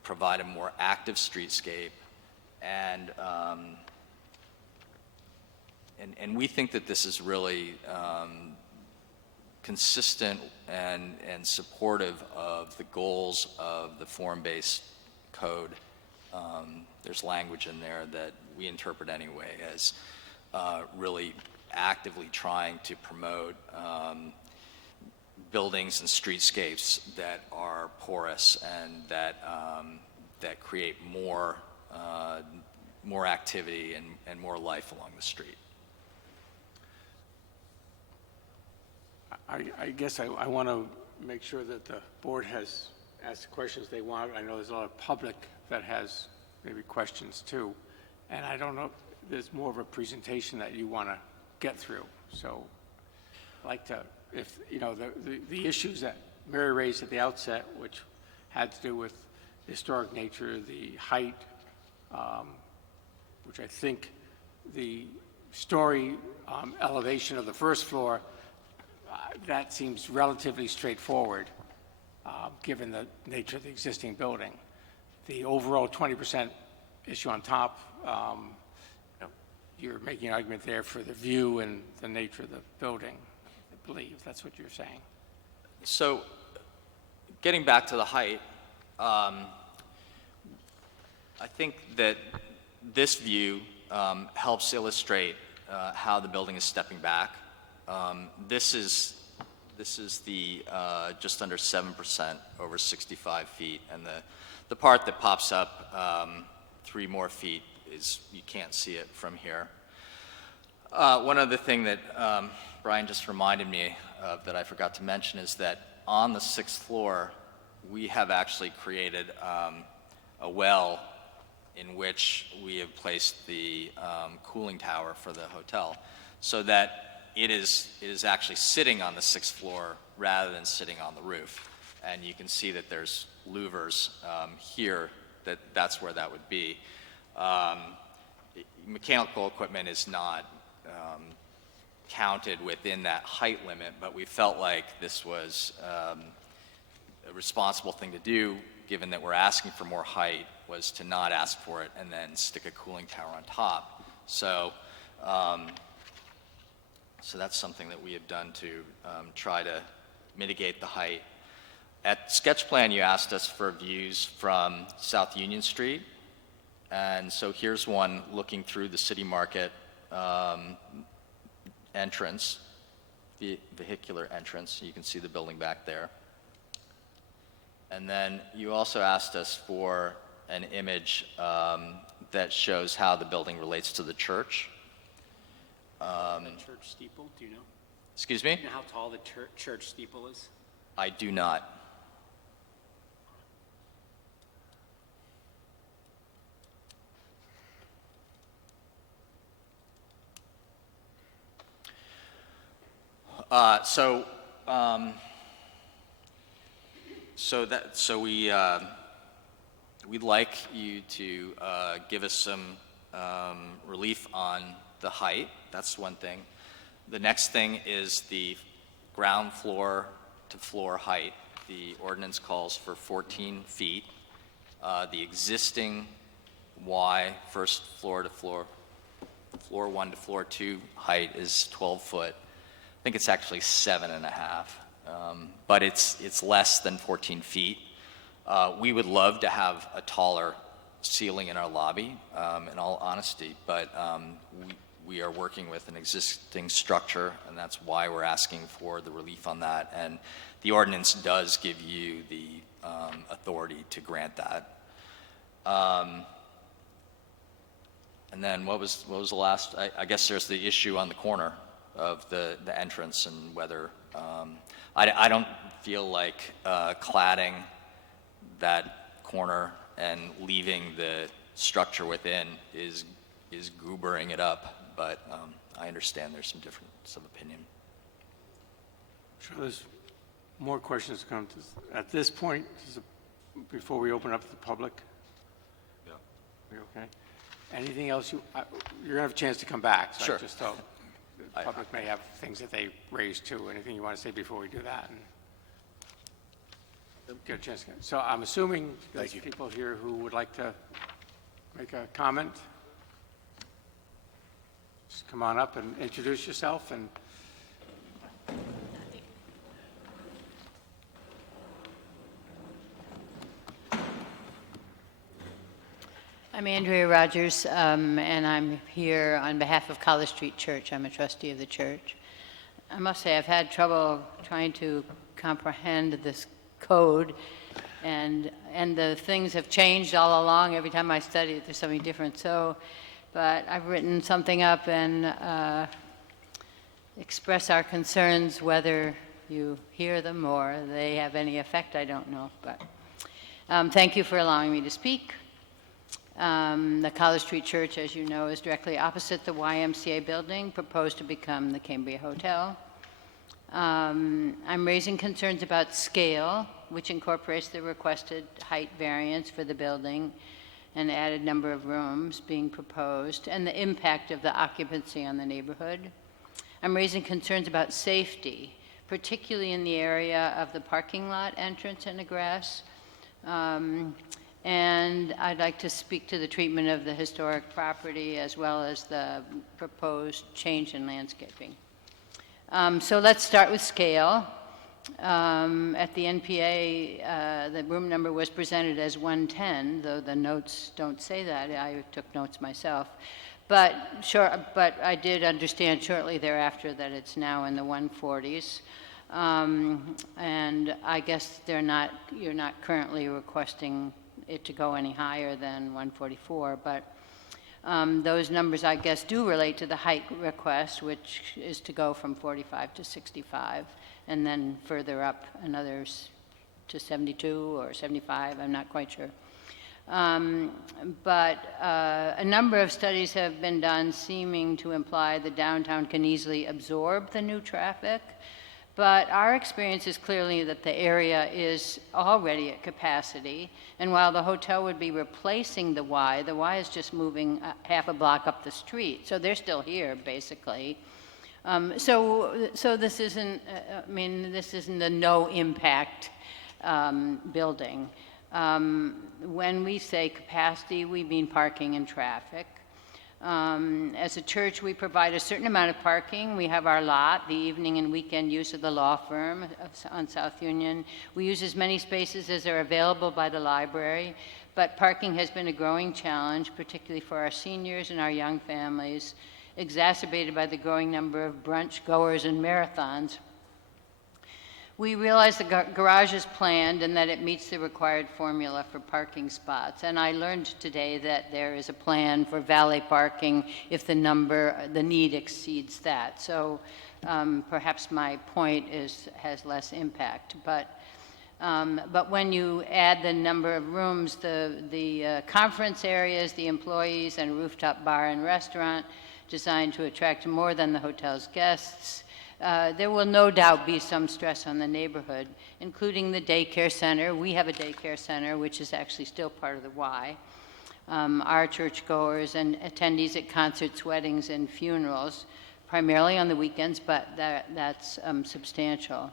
provide a more active streetscape, and we think that this is really consistent and supportive of the goals of the form-based code. There's language in there that we interpret anyway as really actively trying to promote buildings and streetscapes that are porous and that create more activity and more life along the street. I guess I want to make sure that the board has asked the questions they want. I know there's a lot of public that has maybe questions too. And I don't know, there's more of a presentation that you want to get through. So I'd like to, if, you know, the issues that Mary raised at the outset, which had to do with the historic nature, the height, which I think the story elevation of the first floor, that seems relatively straightforward, given the nature of the existing building. The overall 20% issue on top, you're making an argument there for the view and the nature of the building, I believe. That's what you're saying. So getting back to the height, I think that this view helps illustrate how the building is stepping back. This is the just under 7% over 65 feet, and the part that pops up 3 more feet is, you can't see it from here. One other thing that Brian just reminded me of that I forgot to mention is that on the 6th floor, we have actually created a well in which we have placed the cooling tower for the hotel, so that it is actually sitting on the 6th floor rather than sitting on the roof. And you can see that there's louvers here, that's where that would be. Mechanical equipment is not counted within that height limit, but we felt like this was a responsible thing to do, given that we're asking for more height, was to not ask for it and then stick a cooling tower on top. So that's something that we have done to try to mitigate the height. At sketch plan, you asked us for views from South Union Street. And so here's one looking through the City Market entrance, the vehicular entrance. You can see the building back there. And then you also asked us for an image that shows how the building relates to the church. The church steeple, do you know? Excuse me? Do you know how tall the church steeple is? I do not. We'd like you to give us some relief on the height. That's one thing. The next thing is the ground floor to floor height. The ordinance calls for 14 feet. The existing Y, first floor to floor 1 to floor 2 height is 12 foot. I think it's actually 7.5, but it's less than 14 feet. We would love to have a taller ceiling in our lobby, in all honesty, but we are working with an existing structure, and that's why we're asking for the relief on that. And the ordinance does give you the authority to grant that. And then what was the last? I guess there's the issue on the corner of the entrance, and whether I don't feel like cladding that corner and leaving the structure within is goobering it up, but I understand there's some difference of opinion. Sure, there's more questions to come to. At this point, before we open up to the public? Yeah. Are you okay? Anything else you're going to have a chance to come back. So Sure. I just thought the public may have things that they raised too. Anything you want to say before we do that? And get a chance. So I'm assuming there's people here who would like to make a comment. Just come on up and introduce yourself and I'm Andrea Rogers, and I'm here on behalf of College Street Church. I'm a trustee of the church. I must say I've had trouble trying to comprehend this code, and the things have changed all along. Every time I study it, there's something different. So, but I've written something up and express our concerns. Whether you hear them or they have any effect, I don't know. But thank you for allowing me to speak. The College Street Church, as you know, is directly opposite the YMCA building, proposed to become the Cambria Hotel. I'm raising concerns about scale, which incorporates the requested height variance for the building and added number of rooms being proposed, and the impact of the occupancy on the neighborhood. I'm raising concerns about safety, particularly in the area of the parking lot entrance and egress. And I'd like to speak to the treatment of the historic property as well as the proposed change in landscaping. So let's start with scale. At the NPA, the room number was presented as 110, though the notes don't say that. I took notes myself. But I did understand shortly thereafter that it's now in the 140s. And I guess you're not currently requesting it to go any higher than 144, but those numbers, I guess, do relate to the height request, which is to go from 45 to 65, and then further up another to 72 or 75, I'm not quite sure. But a number of studies have been done seeming to imply the downtown can easily absorb the new traffic. But our experience is clearly that the area is already at capacity, and while the hotel would be replacing the Y is just moving half a block up the street, so they're still here, basically. So this isn't, this isn't a no-impact building. When we say capacity, we mean parking and traffic. As a church, we provide a certain amount of parking. We have our lot, the evening and weekend use of the law firm on South Union. We use as many spaces as are available by the library, but parking has been a growing challenge, particularly for our seniors and our young families, exacerbated by the growing number of brunch goers and marathons. We realize the garage is planned and that it meets the required formula for parking spots. And I learned today that there is a plan for valet parking if the need exceeds that. So perhaps my point has less impact. But when you add the number of rooms, the conference areas, the employees, and rooftop bar and restaurant designed to attract more than the hotel's guests, there will no doubt be some stress on the neighborhood, including the daycare center. We have a daycare center, which is actually still part of the Y. Our churchgoers and attendees at concerts, weddings, and funerals, primarily on the weekends, but that's substantial.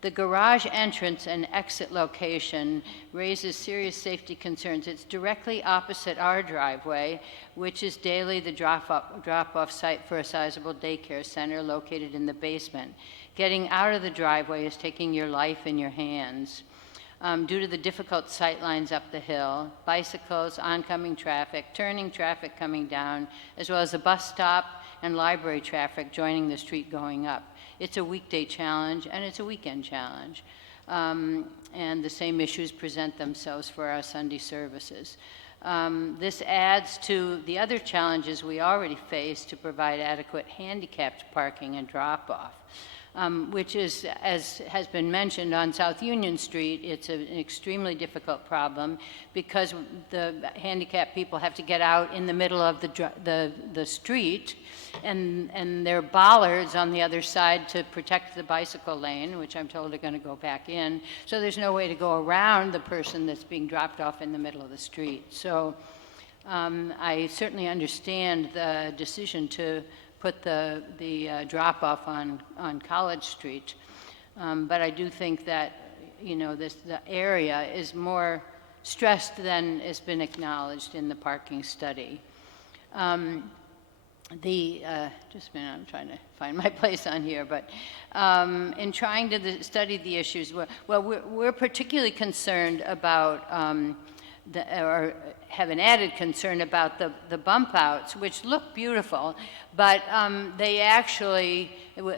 The garage entrance and exit location raises serious safety concerns. It's directly opposite our driveway, which is daily the drop-off site for a sizable daycare center located in the basement. Getting out of the driveway is taking your life in your hands. Due to the difficult sight lines up the hill, bicycles, oncoming traffic, turning traffic coming down, as well as the bus stop and library traffic joining the street going up. It's a weekday challenge and it's a weekend challenge. And the same issues present themselves for our Sunday services. This adds to the other challenges we already face to provide adequate handicapped parking and drop-off. which is, as has been mentioned, on South Union Street, it's an extremely difficult problem because the handicapped people have to get out in the middle of the street, and there are bollards on the other side to protect the bicycle lane, which I'm told are going to go back in. So there's no way to go around the person that's being dropped off in the middle of the street. So I certainly understand the decision to put the drop-off on College Street, but I do think that, you know, the area is more stressed than has been acknowledged in the parking study. Just a minute, I'm trying to find my place on here, but in trying to study the issues, we're particularly concerned about, or have an added concern about the bump outs, which look beautiful, but they actually,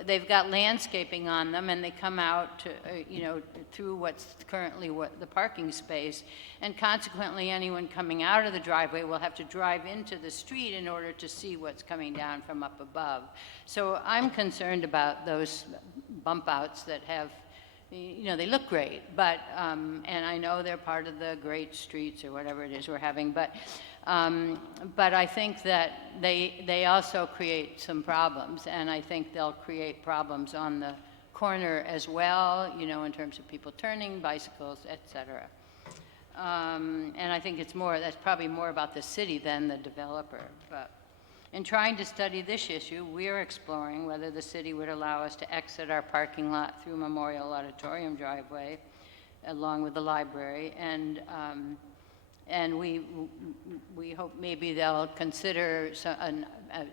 they've got landscaping on them, and they come out to, you know, through what's currently the parking space, and consequently anyone coming out of the driveway will have to drive into the street in order to see what's coming down from up above. So I'm concerned about those bump outs that have, you know, they look great, but, and I know they're part of the great streets or whatever it is we're having, but I think that they also create some problems, and I think they'll create problems on the corner as well, you know, in terms of people turning, bicycles, et cetera. And I think that's probably more about the city than the developer, but in trying to study this issue, we are exploring whether the city would allow us to exit our parking lot through Memorial Auditorium driveway, along with the library, and we hope maybe they'll consider an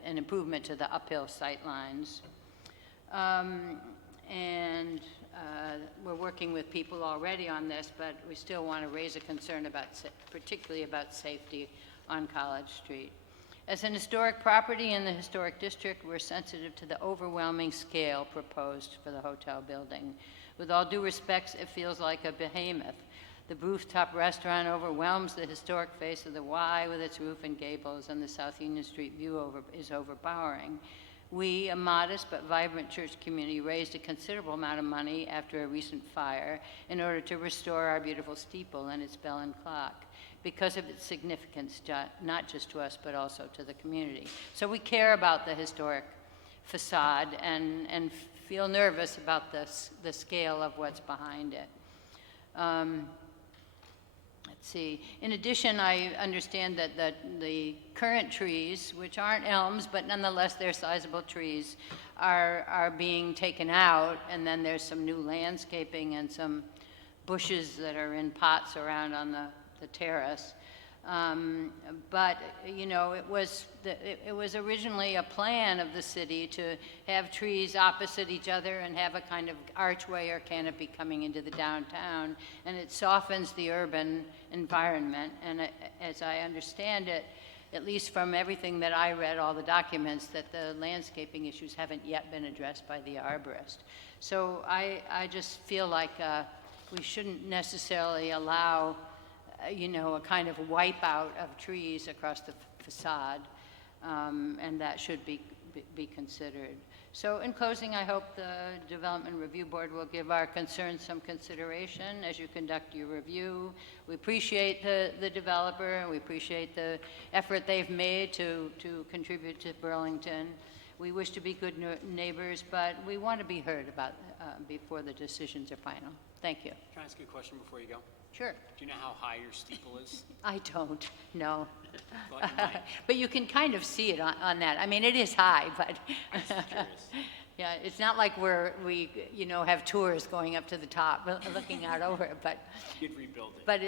improvement to the uphill sight lines. We're working with people already on this, but we still want to raise a concern about, particularly about safety on College Street. As an historic property in the historic district, we're sensitive to the overwhelming scale proposed for the hotel building. With all due respect, it feels like a behemoth. The rooftop restaurant overwhelms the historic face of the Y with its roof and gables, and the South Union Street view is overpowering. We, a modest but vibrant church community, raised a considerable amount of money after a recent fire in order to restore our beautiful steeple and its bell and clock, because of its significance, not just to us, but also to the community. So we care about the historic facade and feel nervous about the scale of what's behind it. Let's see. In addition, I understand that the current trees, which aren't elms, but nonetheless they're sizable trees, are being taken out, and then there's some new landscaping and some bushes that are in pots around on the terrace. But, you know, it was originally a plan of the city to have trees opposite each other and have a kind of archway or canopy coming into the downtown, and it softens the urban environment. And as I understand it, at least from everything that I read, all the documents, that the landscaping issues haven't yet been addressed by the arborist. So I just feel like we shouldn't necessarily allow you know, a kind of wipeout of trees across the facade, and that should be considered. So in closing, I hope the Development Review Board will give our concerns some consideration as you conduct your review. We appreciate the developer, and we appreciate the effort they've made to contribute to Burlington. We wish to be good neighbors, but we want to be heard about before the decisions are final. Thank you. Can I ask you a question before you go? Sure. Do you know how high your steeple is? I don't, no. Thought you might. But you can kind of see it on that. I mean, it is high, but yeah, it's not like we you know, have tours going up to the top, looking out over it. But You'd rebuild it. But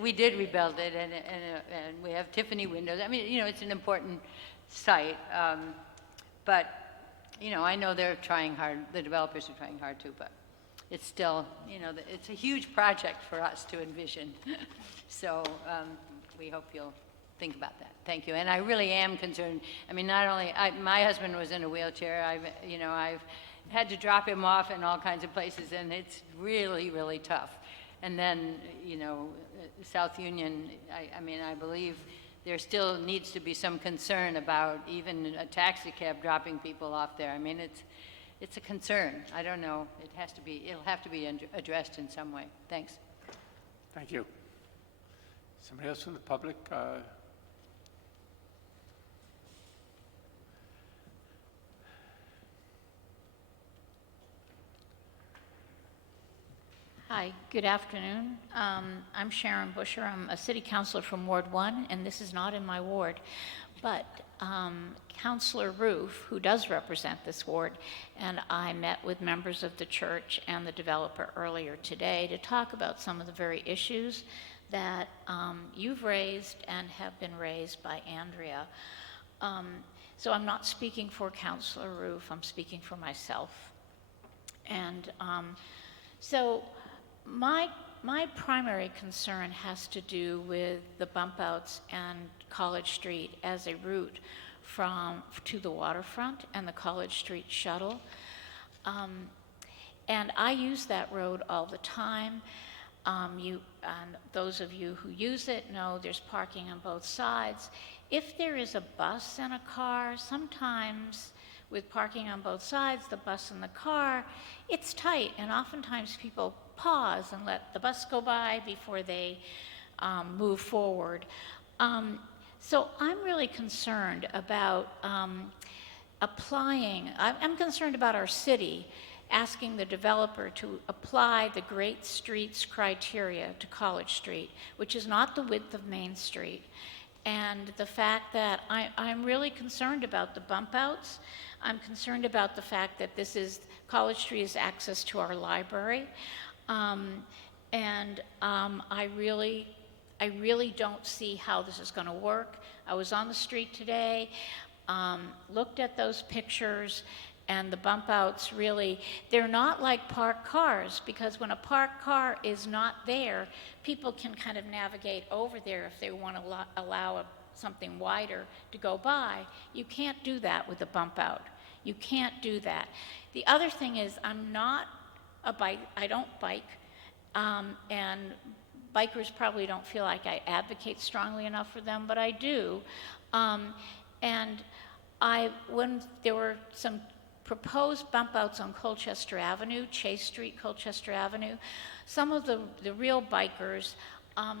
we did rebuild it, and we have Tiffany windows. I mean, you know, it's an important site. But you know, I know they're trying hard. The developers are trying hard too, but it's still, you know, it's a huge project for us to envision. So we hope you'll think about that. Thank you. And I really am concerned. I mean, not only, my husband was in a wheelchair. I've had to drop him off in all kinds of places, and it's really, really tough. And then, you know, South Union, I mean, I believe there still needs to be some concern about even a taxi cab dropping people off there. I mean, it's a concern. I don't know, it'll have to be addressed in some way. Thanks. Thank you. Somebody else from the public? Hi, good afternoon. I'm Sharon Busher. I'm a city councilor from Ward 1, and this is not in my ward. But Councilor Roof, who does represent this ward, and I met with members of the church and the developer earlier today to talk about some of the very issues that you've raised and have been raised by Andrea. So I'm not speaking for Councilor Roof, I'm speaking for myself. And so my primary concern has to do with the bump outs and College Street as a route to the waterfront and the College Street shuttle. And I use that road all the time. And those of you who use it know there's parking on both sides. If there is a bus and a car, sometimes with parking on both sides, the bus and the car, it's tight, and oftentimes people pause and let the bus go by before they move forward. So I'm really concerned about I'm concerned about our city asking the developer to apply the Great Streets criteria to College Street, which is not the width of Main Street. And the fact that I'm really concerned about the bump outs. I'm concerned about the fact that College Street is access to our library. I really don't see how this is going to work. I was on the street today, looked at those pictures, and the bump outs really, they're not like parked cars, because when a parked car is not there, people can kind of navigate over there if they want to allow something wider to go by. You can't do that with a bump out. You can't do that. The other thing is I don't bike, and bikers probably don't feel like I advocate strongly enough for them, but I do. When there were some proposed bump outs on Colchester Avenue, Chase Street, Colchester Avenue, some of the real bikers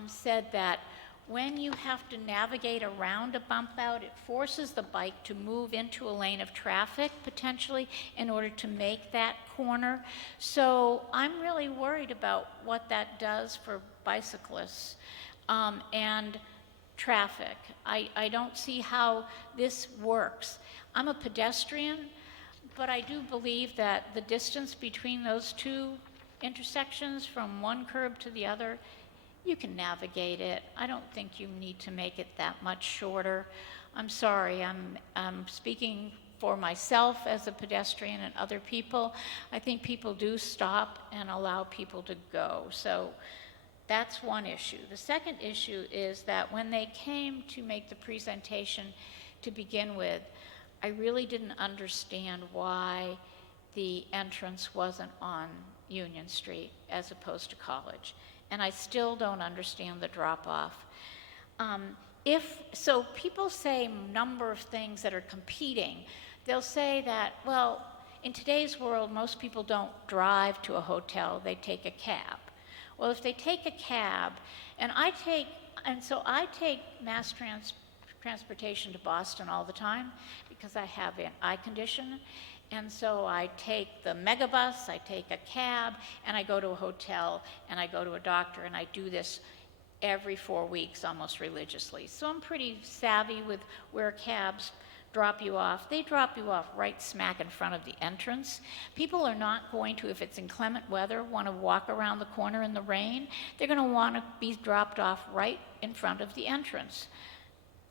said that when you have to navigate around a bump out, it forces the bike to move into a lane of traffic, potentially, in order to make that corner. So I'm really worried about what that does for bicyclists and traffic. I don't see how this works. I'm a pedestrian, but I do believe that the distance between those two intersections from one curb to the other, you can navigate it. I don't think you need to make it that much shorter. I'm sorry, I'm speaking for myself as a pedestrian and other people. I think people do stop and allow people to go. So that's one issue. The second issue is that when they came to make the presentation to begin with, I really didn't understand why the entrance wasn't on Union Street as opposed to College. And I still don't understand the drop-off. So people say a number of things that are competing. They'll say that, well, in today's world, most people don't drive to a hotel, they take a cab. Well, if they take a cab, so I take mass transportation to Boston all the time because I have an eye condition. And so I take the megabus, I take a cab, and I go to a hotel, and I go to a doctor, and I do this every 4 weeks almost religiously. So I'm pretty savvy with where cabs drop you off. They drop you off right smack in front of the entrance. People are not going to, if it's inclement weather, want to walk around the corner in the rain. They're going to want to be dropped off right in front of the entrance.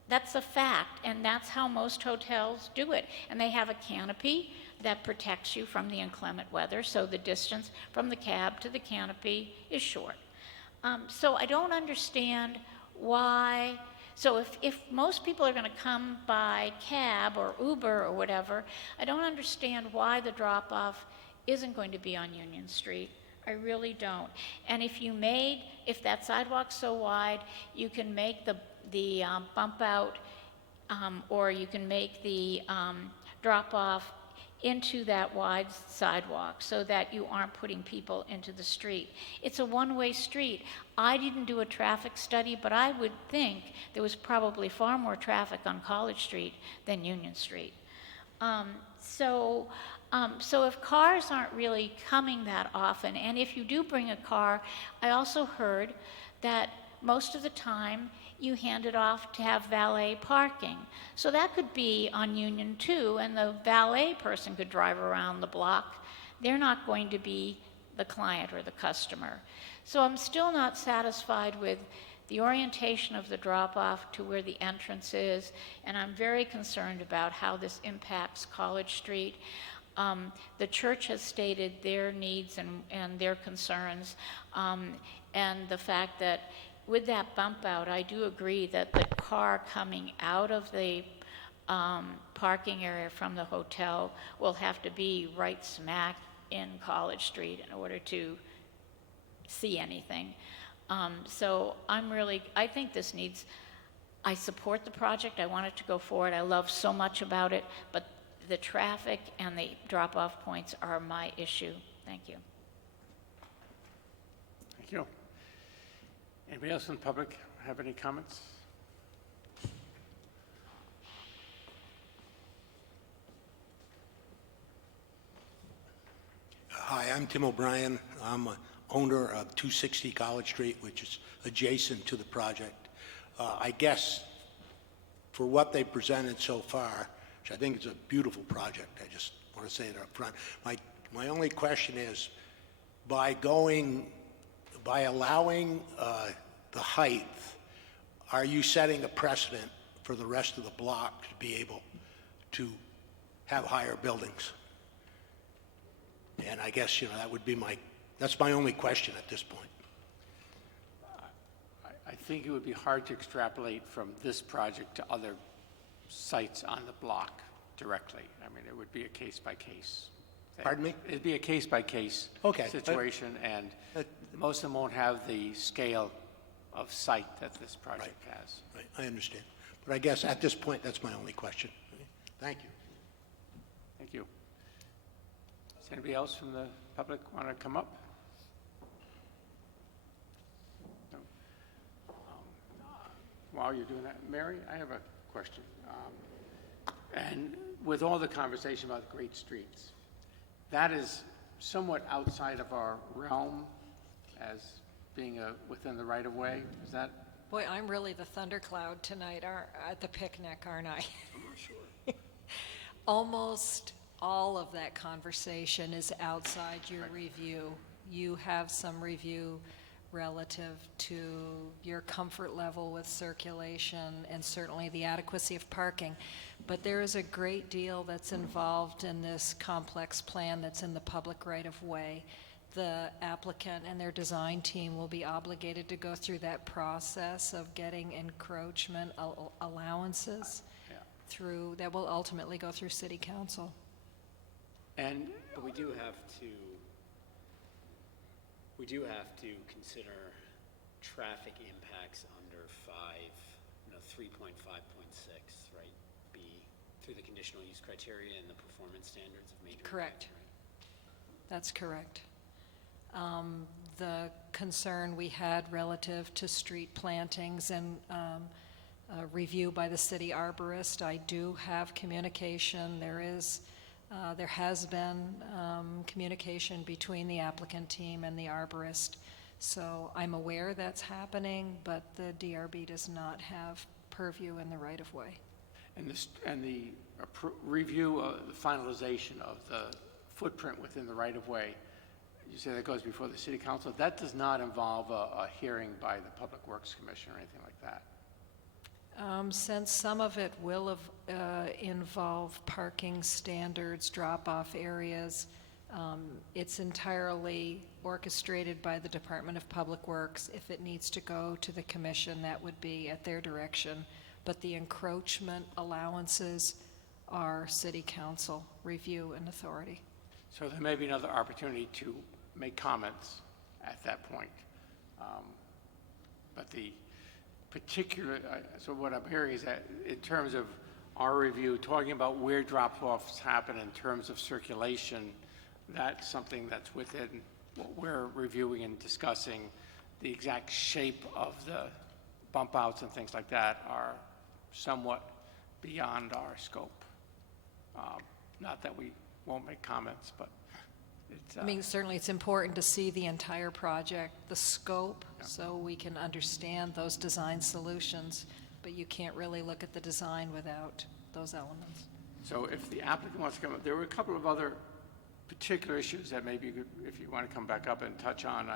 That's a fact, and that's how most hotels do it. And they have a canopy that protects you from the inclement weather, so the distance from the cab to the canopy is short. So I don't understand why. So if most people are going to come by cab or Uber or whatever, I don't understand why the drop-off isn't going to be on Union Street. I really don't. And if that sidewalk's so wide, you can make the bump out, or you can make the drop-off into that wide sidewalk so that you aren't putting people into the street. It's a one-way street. I didn't do a traffic study, but I would think there was probably far more traffic on College Street than Union Street. So if cars aren't really coming that often, and if you do bring a car, I also heard that most of the time you hand it off to have valet parking. So that could be on Union too, and the valet person could drive around the block. They're not going to be the client or the customer. So I'm still not satisfied with the orientation of the drop-off to where the entrance is, and I'm very concerned about how this impacts College Street. The church has stated their needs and their concerns, and the fact that with that bump out, I do agree that the car coming out of the parking area from the hotel will have to be right smack in College Street in order to see anything. So I think this needs, I support the project, I want it to go forward, I love so much about it, but the traffic and the drop-off points are my issue. Thank you. Thank you. Anybody else in the public have any comments? Hi, I'm Tim O'Brien. I'm a owner of 260 College Street, which is adjacent to the project. I guess for what they presented so far, which I think is a beautiful project, I just want to say it up front. My only question is, by allowing the height, are you setting a precedent for the rest of the block to be able to have higher buildings? And I guess, that would be that's my only question at this point. I think it would be hard to extrapolate from this project to other sites on the block directly. I mean, it would be a case-by-case thing. Pardon me? It'd be a case-by-case situation, and most of them won't have the scale of site that this project has. Right, I understand. But I guess at this point, that's my only question. Thank you. Thank you. Does anybody else from the public want to come up? No. While you're doing that, Mary, I have a question. And with all the conversation about great streets, that is somewhat outside of our realm as being within the right-of-way. Is that? Boy, I'm really the thundercloud tonight at the picnic, aren't I? I'm not sure. Almost all of that conversation is outside your review. You have some review relative to your comfort level with circulation and certainly the adequacy of parking. But there is a great deal that's involved in this complex plan that's in the public right-of-way. The applicant and their design team will be obligated to go through that process of getting encroachment allowances through, that will ultimately go through City Council. And we do have to consider traffic impacts under 3.5.6, right? B, through the conditional use criteria and the performance standards of major. Correct. That's correct. The concern we had relative to street plantings and review by the city arborist, I do have communication. There has been communication between the applicant team and the arborist. So I'm aware that's happening, but the DRB does not have purview in the right-of-way. And the review of the finalization of the footprint within the right-of-way, you say that goes before the City Council. That does not involve a hearing by the Public Works Commission or anything like that. Since some of it will involve parking standards, drop-off areas, it's entirely orchestrated by the Department of Public Works. If it needs to go to the commission, that would be at their direction. But the encroachment allowances are City Council review and authority. So there may be another opportunity to make comments at that point. But the particular, so what I'm hearing is that in terms of our review, talking about where drop-offs happen in terms of circulation, that's something that's within what we're reviewing and discussing. The exact shape of the bump outs and things like that are somewhat beyond our scope. Not that we won't make comments, but it's... I mean, certainly it's important to see the entire project, the scope, so we can understand those design solutions, but you can't really look at the design without those elements. So if the applicant wants to come up, there were a couple of other particular issues that maybe you could, if you want to come back up and touch on,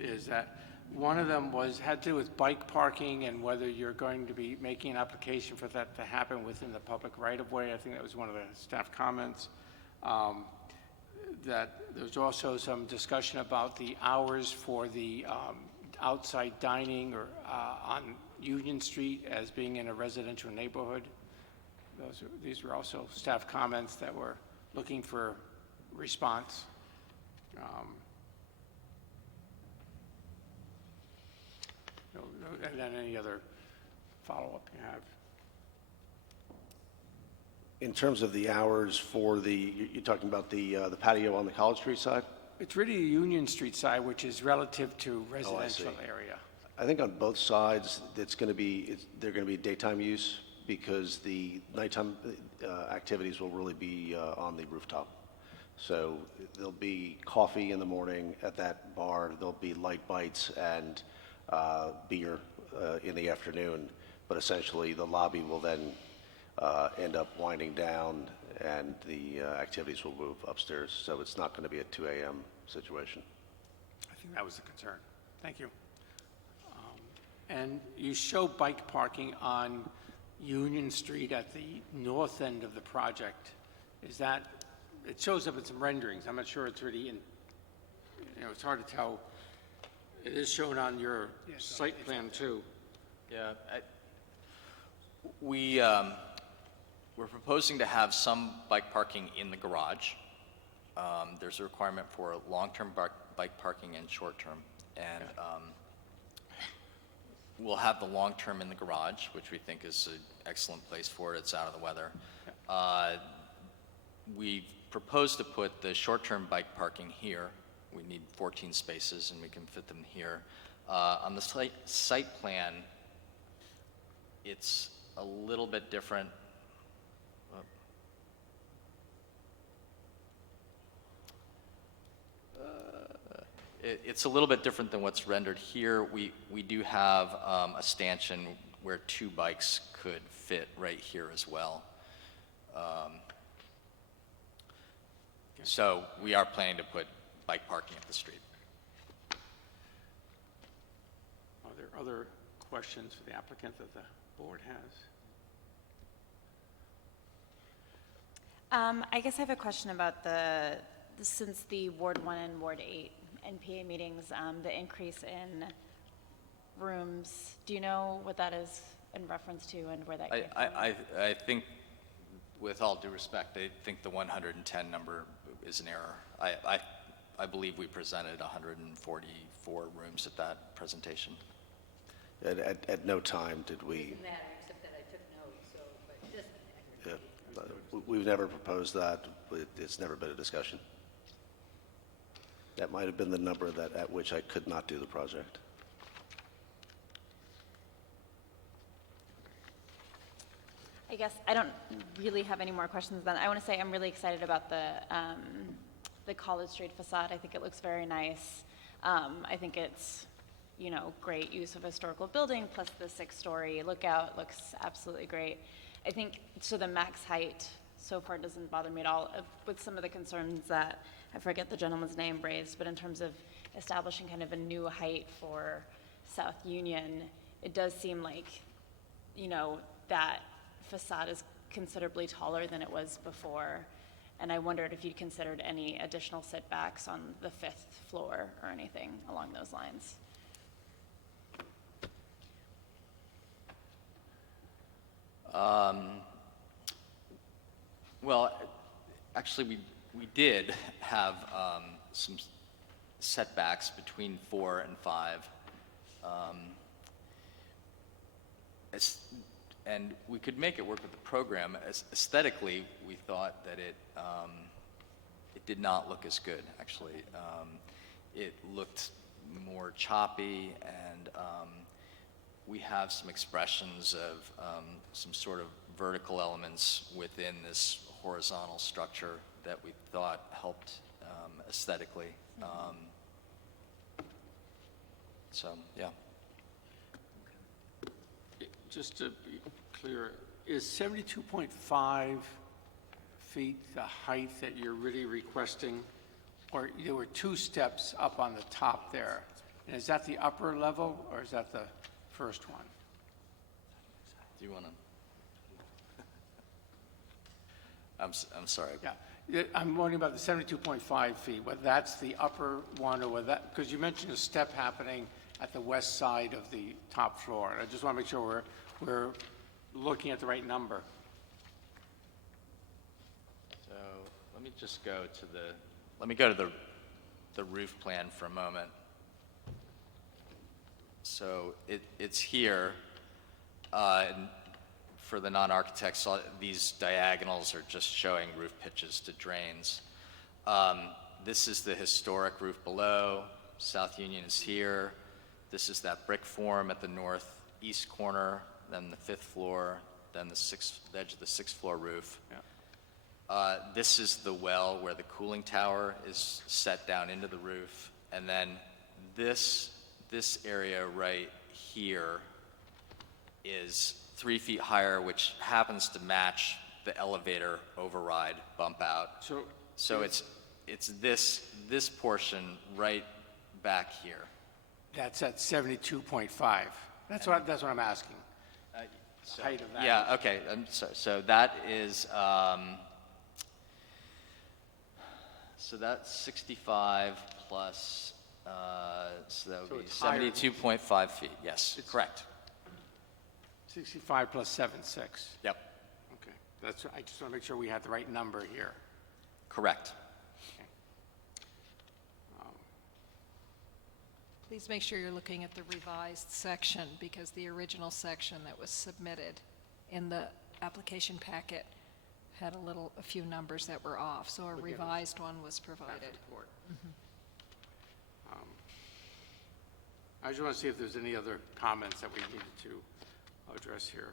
is that one of them had to do with bike parking and whether you're going to be making an application for that to happen within the public right-of-way. I think that was one of the staff comments. That there's also some discussion about the hours for the outside dining or on Union Street as being in a residential neighborhood. These were also staff comments that were looking for response. And then any other follow-up you have. In terms of the hours for you're talking about the patio on the College Street side? It's really the Union Street side, which is relative to residential area. I think on both sides, they're going to be daytime use because the nighttime activities will really be on the rooftop. So there'll be coffee in the morning at that bar. There'll be light bites and beer in the afternoon. But essentially, the lobby will then end up winding down, and the activities will move upstairs. So it's not going to be a 2 a.m. situation. I think that was the concern. Thank you. And you show bike parking on Union Street at the north end of the project. Is that, it shows up in some renderings. I'm not sure it's really in, it's hard to tell. It is shown on your site plan too. Yeah, we're proposing to have some bike parking in the garage. There's a requirement for long-term bike parking and short-term. And we'll have the long-term in the garage, which we think is an excellent place for it. It's out of the weather. We propose to put the short-term bike parking here. We need 14 spaces, and we can fit them here. On the site plan, it's a little bit different. It's a little bit different than what's rendered here. We do have a stanchion where 2 bikes could fit right here as well. So we are planning to put bike parking at the street. Are there other questions for the applicant that the board has? I guess I have a question about since the Ward 1 and Ward 8 NPA meetings, the increase in rooms. Do you know what that is in reference to and where that came from? I think, with all due respect, I think the 110 number is an error. I believe we presented 144 rooms at that presentation. At no time did we... Doesn't matter, except that I took notes, so, but it doesn't matter. Yeah, we've never proposed that. It's never been a discussion. That might have been the number at which I could not do the project. I guess I don't really have any more questions then. I want to say I'm really excited about the College Street facade. I think it looks very nice. I think it's, great use of a historical building, plus the 6-story lookout looks absolutely great. I think, so the max height so far doesn't bother me at all, with some of the concerns that, I forget the gentleman's name raised, but in terms of establishing kind of a new height for South Union, it does seem like, that facade is considerably taller than it was before. And I wondered if you'd considered any additional setbacks on the 5th floor or anything along those lines. Well, actually, we did have some setbacks between 4 and 5. and we could make it work with the program. Aesthetically, we thought that it did not look as good, actually. It looked more choppy, and we have some expressions of some sort of vertical elements within this horizontal structure that we thought helped aesthetically. So, yeah. Just to be clear, is 72.5 feet the height that you're really requesting? Or there were 2 steps up on the top there? And is that the upper level, or is that the first one? Do you want to? I'm sorry. Yeah, I'm wondering about the 72.5 feet, whether that's the upper one or whether that, because you mentioned a step happening at the west side of the top floor. And I just want to make sure we're looking at the right number. So let me just go to the roof plan for a moment. So it's here, and for the non-architects, these diagonals are just showing roof pitches to drains. This is the historic roof below. South Union is here. This is that brick form at the northeast corner, then the 5th floor, then the edge of the 6th floor roof. Yeah. This is the well where the cooling tower is set down into the roof. And then this area right here is 3 feet higher, which happens to match the elevator override bump out. So it's this portion right back here. That's at 72.5. That's what I'm asking. Height of that. Yeah, okay. So that is, so that's 65 plus, so that would be 72.5 feet. Yes, correct. 65 plus 7.6. Yep. Okay. I just want to make sure we had the right number here. Correct. Please make sure you're looking at the revised section, because the original section that was submitted in the application packet had a few numbers that were off, so a revised one was provided. I just want to see if there's any other comments that we needed to address here.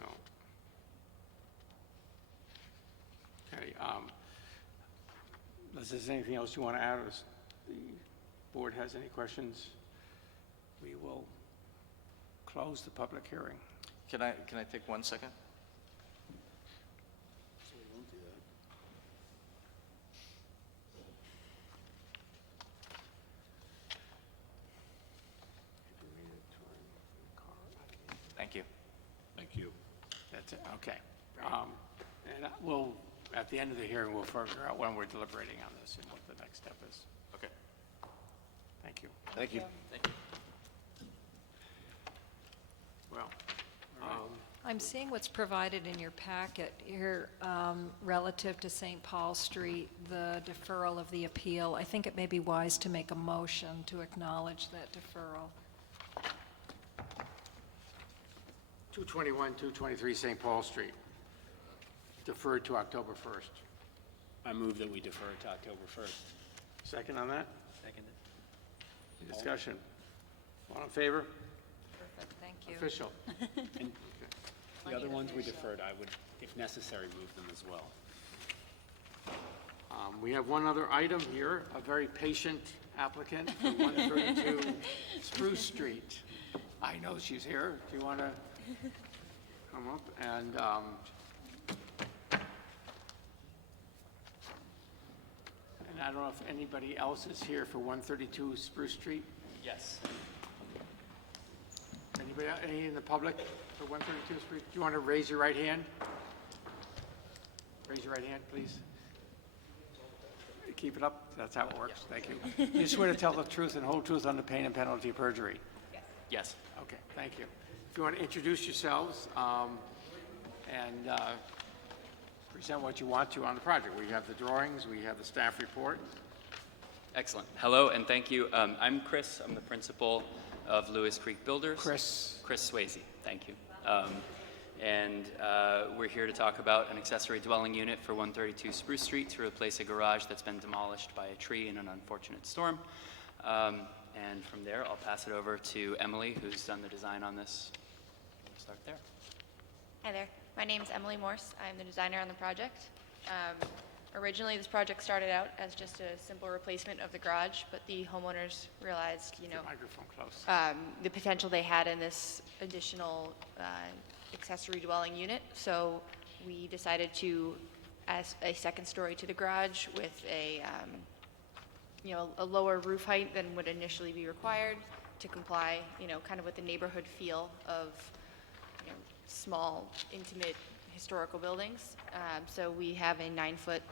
No. Okay. Unless there's anything else you want to add, or the board has any questions, we will close the public hearing. Can I take 1 second? Thank you. Thank you. That's it, okay. And we'll, at the end of the hearing, we'll figure out when we're deliberating on this and what the next step is. Okay. Thank you. Thank you. Thank you. Well, I'm seeing what's provided in your packet here relative to St. Paul Street, the deferral of the appeal. I think it may be wise to make a motion to acknowledge that deferral. 221, 223 St. Paul Street, deferred to October 1st. I move that we defer it to October 1st. Second on that? Seconded. Any discussion? All in favor? Perfect, thank you. Official. And the other ones we deferred, I would, if necessary, move them as well. We have one other item here, a very patient applicant for 132 Spruce Street. I know she's here. Do you want to come up? And I don't know if anybody else is here for 132 Spruce Street? Yes. Any in the public for 132 Spruce? Do you want to raise your right hand? Raise your right hand, please. Keep it up. That's how it works. Thank you. You swear to tell the truth and whole truth under pain and penalty of perjury? Yes. Okay, thank you. If you want to introduce yourselves and present what you want to on the project. We have the drawings, we have the staff report. Excellent. Hello, and thank you. I'm Chris. I'm the principal of Lewis Creek Builders. Chris. Chris Swayze. Thank you. We're here to talk about an accessory dwelling unit for 132 Spruce Street to replace a garage that's been demolished by a tree in an unfortunate storm. And from there, I'll pass it over to Emily, who's done the design on this. We'll start there. Hi there. My name's Emily Morse. I'm the designer on the project. Originally, this project started out as just a simple replacement of the garage, but the homeowners realized, Microphone close. the potential they had in this additional accessory dwelling unit. So we decided to add a second story to the garage with a lower roof height than would initially be required to comply, kind of with the neighborhood feel of, small, intimate, historical buildings. So we have a 9-foot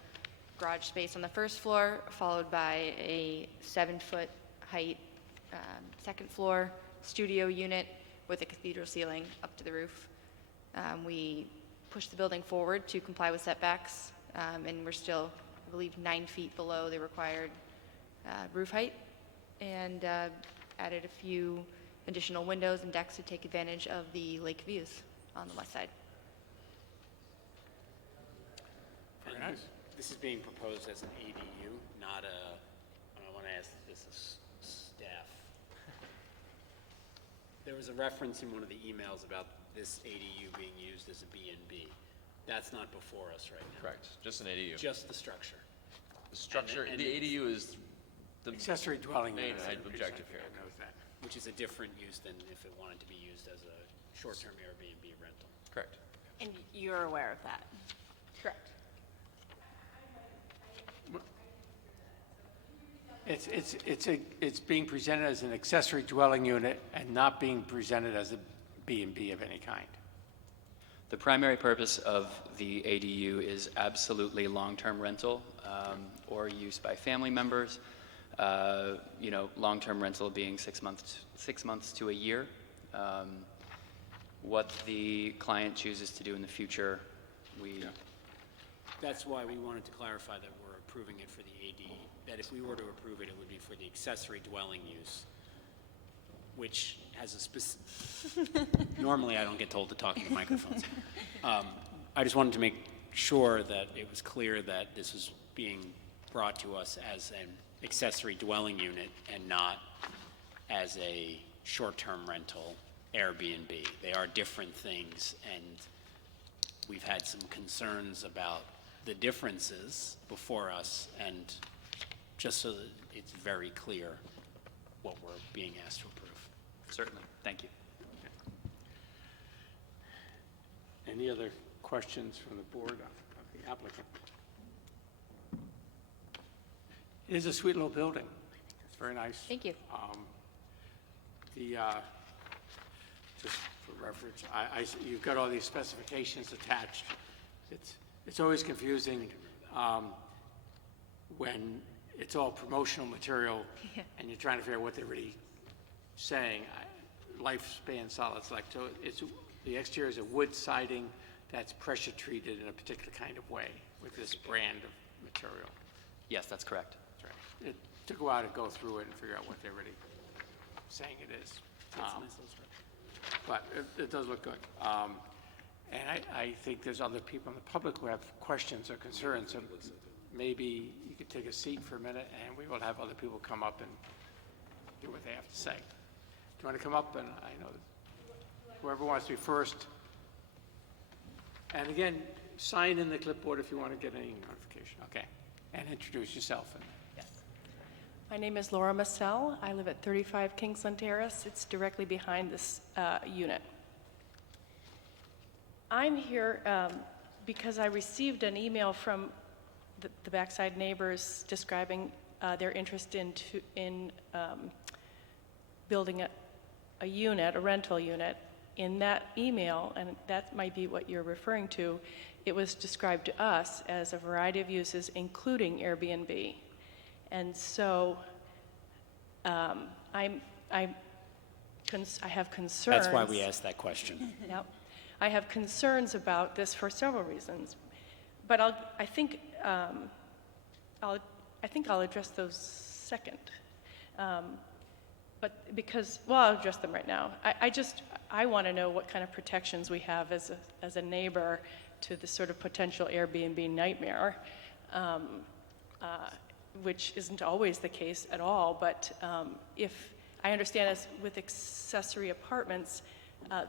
garage space on the first floor, followed by a 7-foot height second floor studio unit with a cathedral ceiling up to the roof. We pushed the building forward to comply with setbacks, and we're still, I believe, 9 feet below the required roof height, and added a few additional windows and decks to take advantage of the lake views on the west side. Very nice. This is being proposed as an ADU, not I want to ask this as staff. There was a reference in one of the emails about this ADU being used as a B&B. That's not before us right now. Correct, just an ADU. Just the structure. The structure, And the ADU is the Accessory dwelling main unit. objective here. Which is a different use than if it wanted to be used as a short-term Airbnb rental. Correct. And you're aware of that? Correct. It's being presented as an accessory dwelling unit and not being presented as a B&B of any kind. The primary purpose of the ADU is absolutely long-term rental or use by family members. Long-term rental being 6 months to a year. What the client chooses to do in the future, That's why we wanted to clarify that we're approving it for the AD, that if we were to approve it, it would be for the accessory dwelling use, which has a specific, normally I don't get told to talk into microphones. I just wanted to make sure that it was clear that this was being brought to us as an accessory dwelling unit and not as a short-term rental Airbnb. They are different things, and we've had some concerns about the differences before us, and just so that it's very clear what we're being asked to approve. Certainly. Thank you. Any other questions from the board of the applicant? It is a sweet little building. It's very nice. Thank you. Just for reference, you've got all these specifications attached. It's always confusing when it's all promotional material and you're trying to figure out what they're really saying. Lifespan solid select. So the exterior is a wood siding that's pressure treated in a particular kind of way with this brand of material. Yes, that's correct. That's right. It took a while to go through it and figure out what they're really saying it is. But it does look good. And I think there's other people in the public who have questions or concerns. So maybe you could take a seat for a minute and we will have other people come up and do what they have to say. Do you want to come up? And I know whoever wants to be first. And again, sign in the clipboard if you want to get any notification. Okay. And introduce yourself. My name is Laura Massell. I live at 35 Kingsland Terrace. It's directly behind this unit. I'm here because I received an email from the backside neighbors describing their interest in building a unit, a rental unit. In that email, and that might be what you're referring to, it was described to us as a variety of uses, including Airbnb. And so I have concerns. That's why we asked that question. Yep. I have concerns about this for several reasons, but I think I'll address those second. But because, well, I'll address them right now. I want to know what kind of protections we have as a neighbor to this sort of potential Airbnb nightmare, which isn't always the case at all. But if I understand, as with accessory apartments,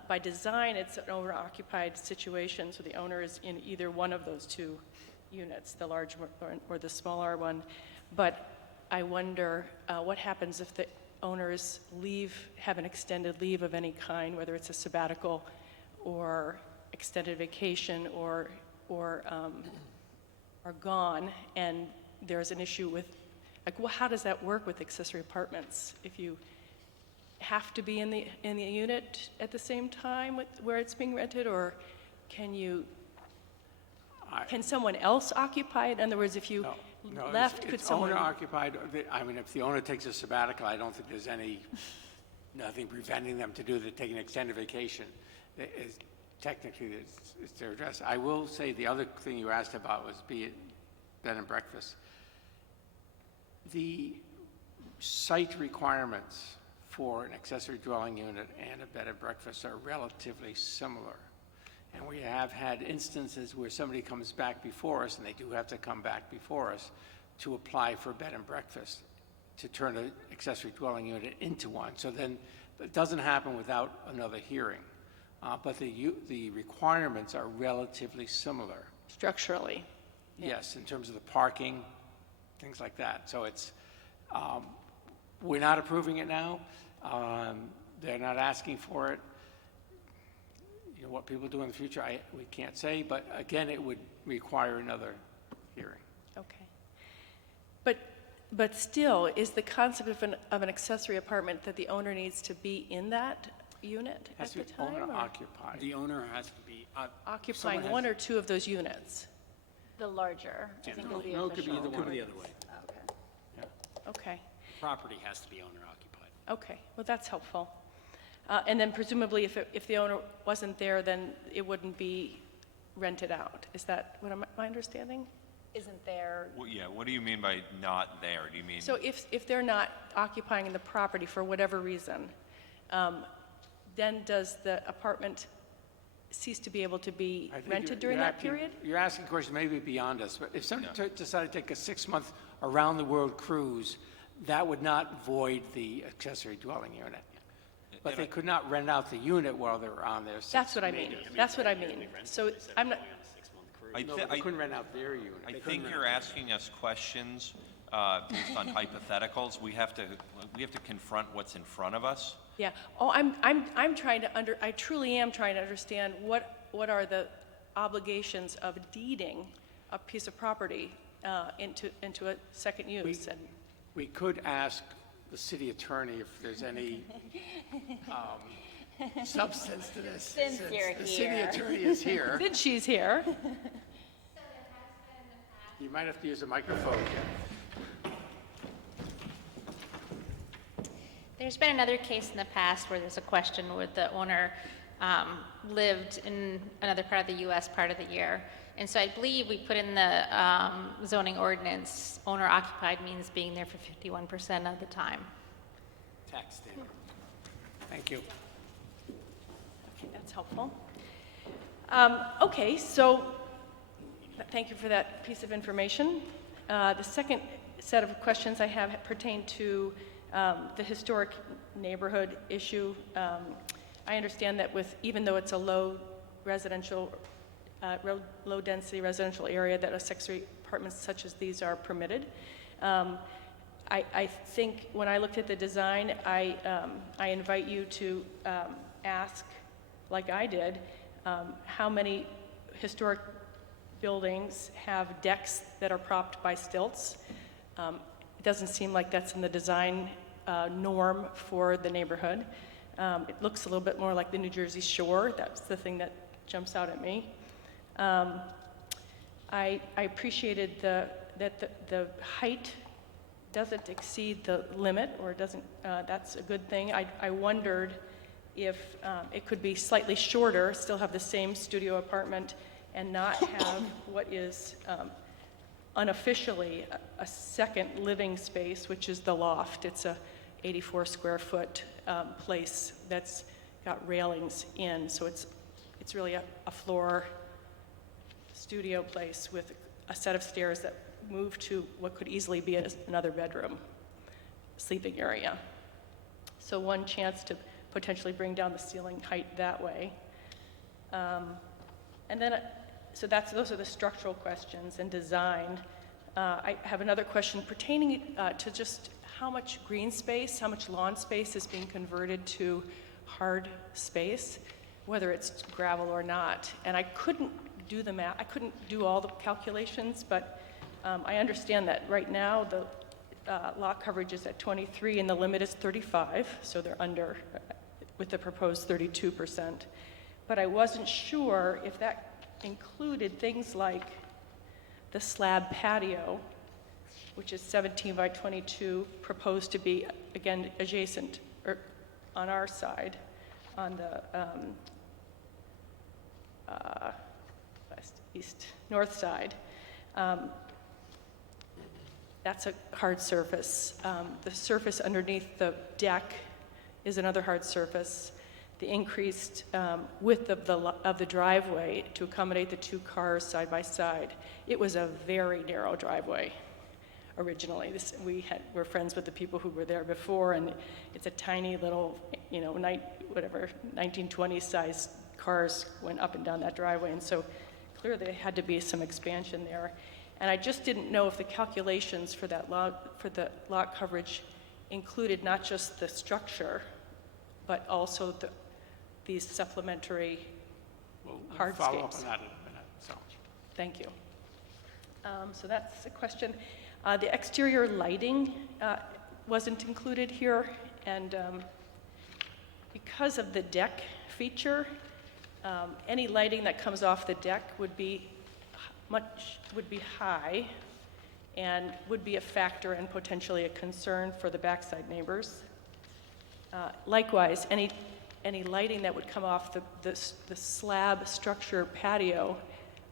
by design, it's an owner-occupied situation, so the owner is in either one of those two units, the large or the smaller one. But I wonder what happens if the owners have an extended leave of any kind, whether it's a sabbatical or extended vacation or are gone, and there's an issue with, like, well, how does that work with accessory apartments? If you have to be in the unit at the same time where it's being rented, or can someone else occupy it? In other words, if you left, could someone? It's owner-occupied. I mean, if the owner takes a sabbatical, I don't think there's nothing preventing them to take an extended vacation. Technically, it's their address. I will say the other thing you asked about was bed and breakfast. The site requirements for an accessory dwelling unit and a bed and breakfast are relatively similar. And we have had instances where somebody comes back before us, and they do have to come back before us to apply for bed and breakfast, to turn an accessory dwelling unit into one. So then it doesn't happen without another hearing. But the requirements are relatively similar. Structurally. Yes, in terms of the parking, things like that. So it's, we're not approving it now. They're not asking for it. You know, what people do in the future, we can't say, but again, it would require another hearing. Okay. But still, is the concept of an accessory apartment that the owner needs to be in that unit at the time? Owner occupied. The owner has to be. Occupying one or two of those units? The larger, I think will be official. No, it could be either one. It could be the other way. Okay. Property has to be owner occupied. Okay, well, that's helpful. And then presumably, if the owner wasn't there, then it wouldn't be rented out. Is that what my understanding? Isn't there? Well, yeah, what do you mean by not there? Do you mean? So if they're not occupying the property for whatever reason, then does the apartment cease to be able to be rented during that period? You're asking a question maybe beyond us, but if somebody decided to take a 6-month around-the-world cruise, that would not void the accessory dwelling unit. But they could not rent out the unit while they were on there. That's what I mean. That's what I mean. So I'm not. They couldn't rent out their unit. I think you're asking us questions based on hypotheticals. We have to confront what's in front of us. Yeah. Oh, I'm trying to I truly am trying to understand what are the obligations of deeding a piece of property into a second use. We could ask the city attorney if there's any substance to this. Since you're the here. City attorney is here. Since she's here. You might have to use a microphone. There's been another case in the past where there's a question where the owner lived in another part of the U.S. part of the year. And so I believe we put in the zoning ordinance, owner occupied means being there for 51% of the time. Tax standard. Thank you. Okay, that's helpful. Okay, so thank you for that piece of information. The second set of questions I have pertain to the historic neighborhood issue. I understand that even though it's a low density residential area, that accessory apartments such as these are permitted. I think when I looked at the design, I invite you to ask, like I did, how many historic buildings have decks that are propped by stilts. It doesn't seem like that's in the design norm for the neighborhood. It looks a little bit more like the New Jersey Shore. That's the thing that jumps out at me. I appreciated that the height doesn't exceed the limit, or doesn't. That's a good thing. I wondered if it could be slightly shorter, still have the same studio apartment, and not have what is unofficially a second living space, which is the loft. It's a 84 square foot place that's got railings in, so it's really a floor studio place with a set of stairs that move to what could easily be another bedroom, sleeping area. So one chance to potentially bring down the ceiling height that way. And then, those are the structural questions and design. I have another question pertaining to just how much green space, how much lawn space is being converted to hard space, whether it's gravel or not. And I couldn't do the math, I couldn't do all the calculations, but I understand that right now the lot coverage is at 23 and the limit is 35, so they're under with the proposed 32%. But I wasn't sure if that included things like the slab patio, which is 17 by 22, proposed to be, again, adjacent, or on our side, on the north side. That's a hard surface. The surface underneath the deck is another hard surface. The increased width of the driveway to accommodate the two cars side by side. It was a very narrow driveway originally. We're friends with the people who were there before, and it's a tiny little, 1920s size cars went up and down that driveway, and so clearly there had to be some expansion there. And I just didn't know if the calculations for the lot coverage included not just the structure, but also these supplementary hardscapes. Follow up on that in a minute. So. Thank you. So that's a question. The exterior lighting wasn't included here, and because of the deck feature, any lighting that comes off the deck would be high and would be a factor and potentially a concern for the backside neighbors. Likewise, any lighting that would come off the slab structure patio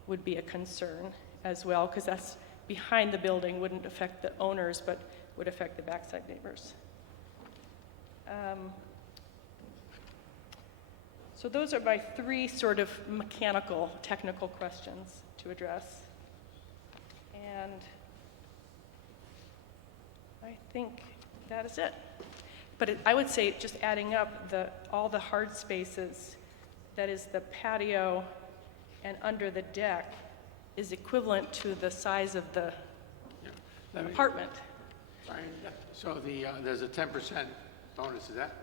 would be a concern as well, because that's behind the building, wouldn't affect the owners, but would affect the backside neighbors. So those are my three sort of mechanical, technical questions to address. And I think that is it. But I would say, just adding up all the hard spaces, that is the patio and under the deck, is equivalent to the size of the apartment. Brian, so there's a 10% bonus, is that?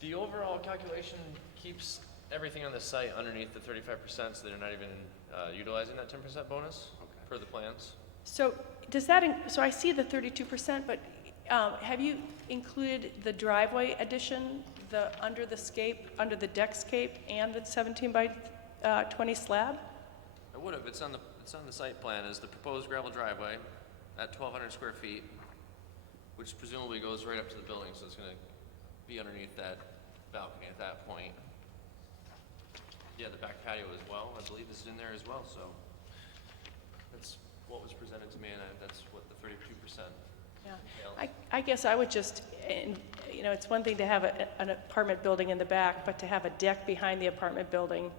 The overall calculation keeps everything on the site underneath the 35%, so they're not even utilizing that 10% bonus for the plans. So so I see the 32%, but have you included the driveway addition, under the deck scape, and the 17 by 20 slab? I would have. It's on the site plan as the proposed gravel driveway at 1,200 square feet, which presumably goes right up to the building, so it's going to be underneath that balcony at that point. Yeah, the back patio as well, I believe, is in there as well. So that's what was presented to me, and that's what the 32%. Yeah, I guess I would just, it's one thing to have an apartment building in the back, but to have a deck behind the apartment building,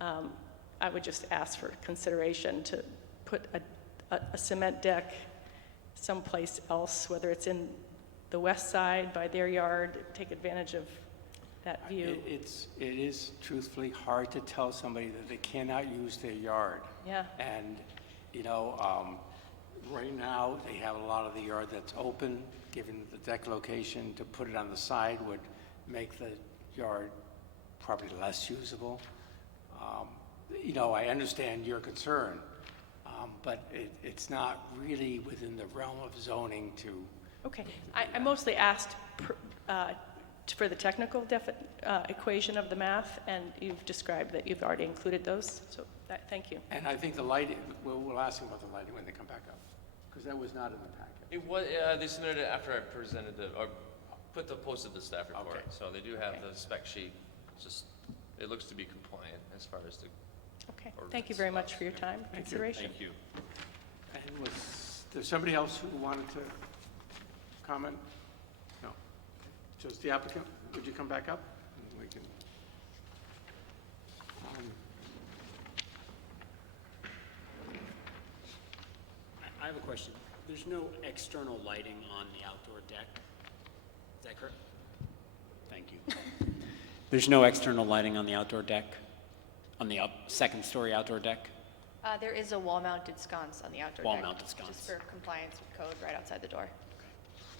I would just ask for consideration to put a cement deck someplace else, whether it's in the west side by their yard, take advantage of that view. It is truthfully hard to tell somebody that they cannot use their yard. Yeah. And, right now, they have a lot of the yard that's open. Given the deck location, to put it on the side would make the yard probably less usable. I understand your concern, but it's not really within the realm of zoning to... Okay. I mostly asked for the technical equation of the math, and you've described that you've already included those, so thank you. And I think the lighting, we'll ask them about the lighting when they come back up, because that was not in the packet. It was. They submitted it after I presented posted the staff report. Okay. So they do have the spec sheet. It looks to be compliant as far as the. Okay. Thank you very much for your time, consideration. Thank you. And there somebody else who wanted to comment? No. Just the applicant, would you come back up? And we can, I have a question. There's no external lighting on the outdoor deck? Is that correct? Thank you. There's no external lighting on the outdoor deck? On the second-story outdoor deck? There is a wall-mounted sconce on the outdoor deck. Wall-mounted sconce. Just for compliance with code right outside the door.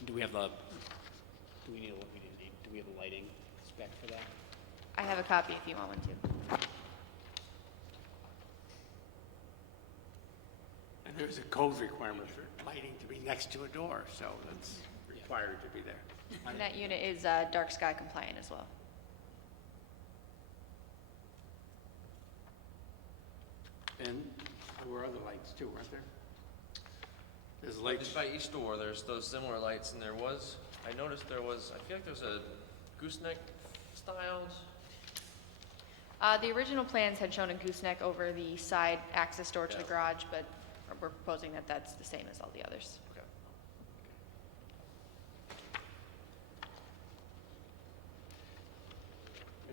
Do we have a lighting spec for that? I have a copy if you want one too. and there's a code requirement for lighting to be next to a door, so that's required to be there. And that unit is dark sky compliant as well. And there were other lights too, weren't there? There's lights. Just by each door, there's those similar lights, and I noticed there was, I feel like there's a gooseneck styled. The original plans had shown a gooseneck over the side access door to the garage, but we're proposing that that's the same as all the others. Okay.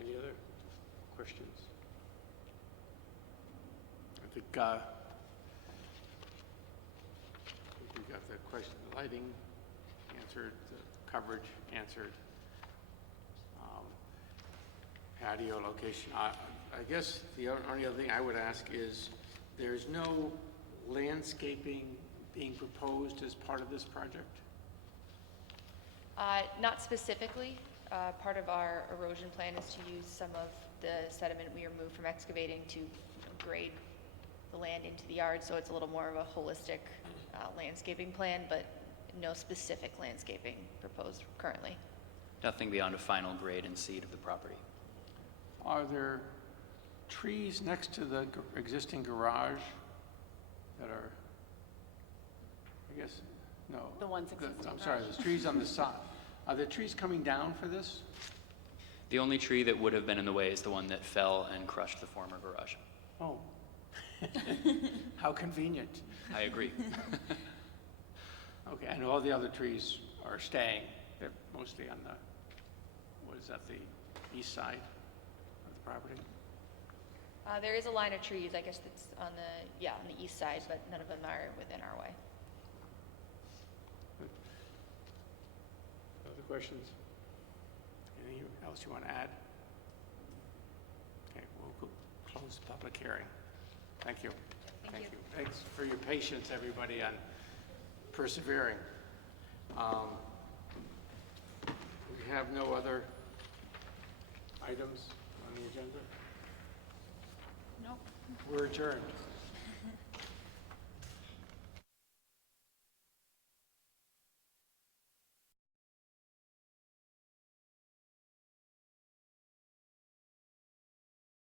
Any other questions? I think we got the question, the lighting answered, the coverage answered, patio location. I guess the only other thing I would ask is, there's no landscaping being proposed as part of this project? Not specifically. Part of our erosion plan is to use some of the sediment we removed from excavating to grade the land into the yard, so it's a little more of a holistic landscaping plan, but no specific landscaping proposed currently. Nothing beyond a final grade and seed of the property. Are there trees next to the existing garage that are, I guess, no. The ones existing I'm sorry, there's trees on the side. Are there trees coming down for this? The only tree that would have been in the way is the one that fell and crushed the former garage. Oh. How convenient. I agree. Okay, and all the other trees are staying. They're mostly on the, what is that, the east side of the property? There is a line of trees, I guess, that's on the east side, but none of them are within our way. Other questions? Anything else you want to add? Okay, we'll close the public hearing. Thank you. Thank you. Thanks for your patience, everybody, on persevering. We have no other items on the agenda? Nope. We're adjourned.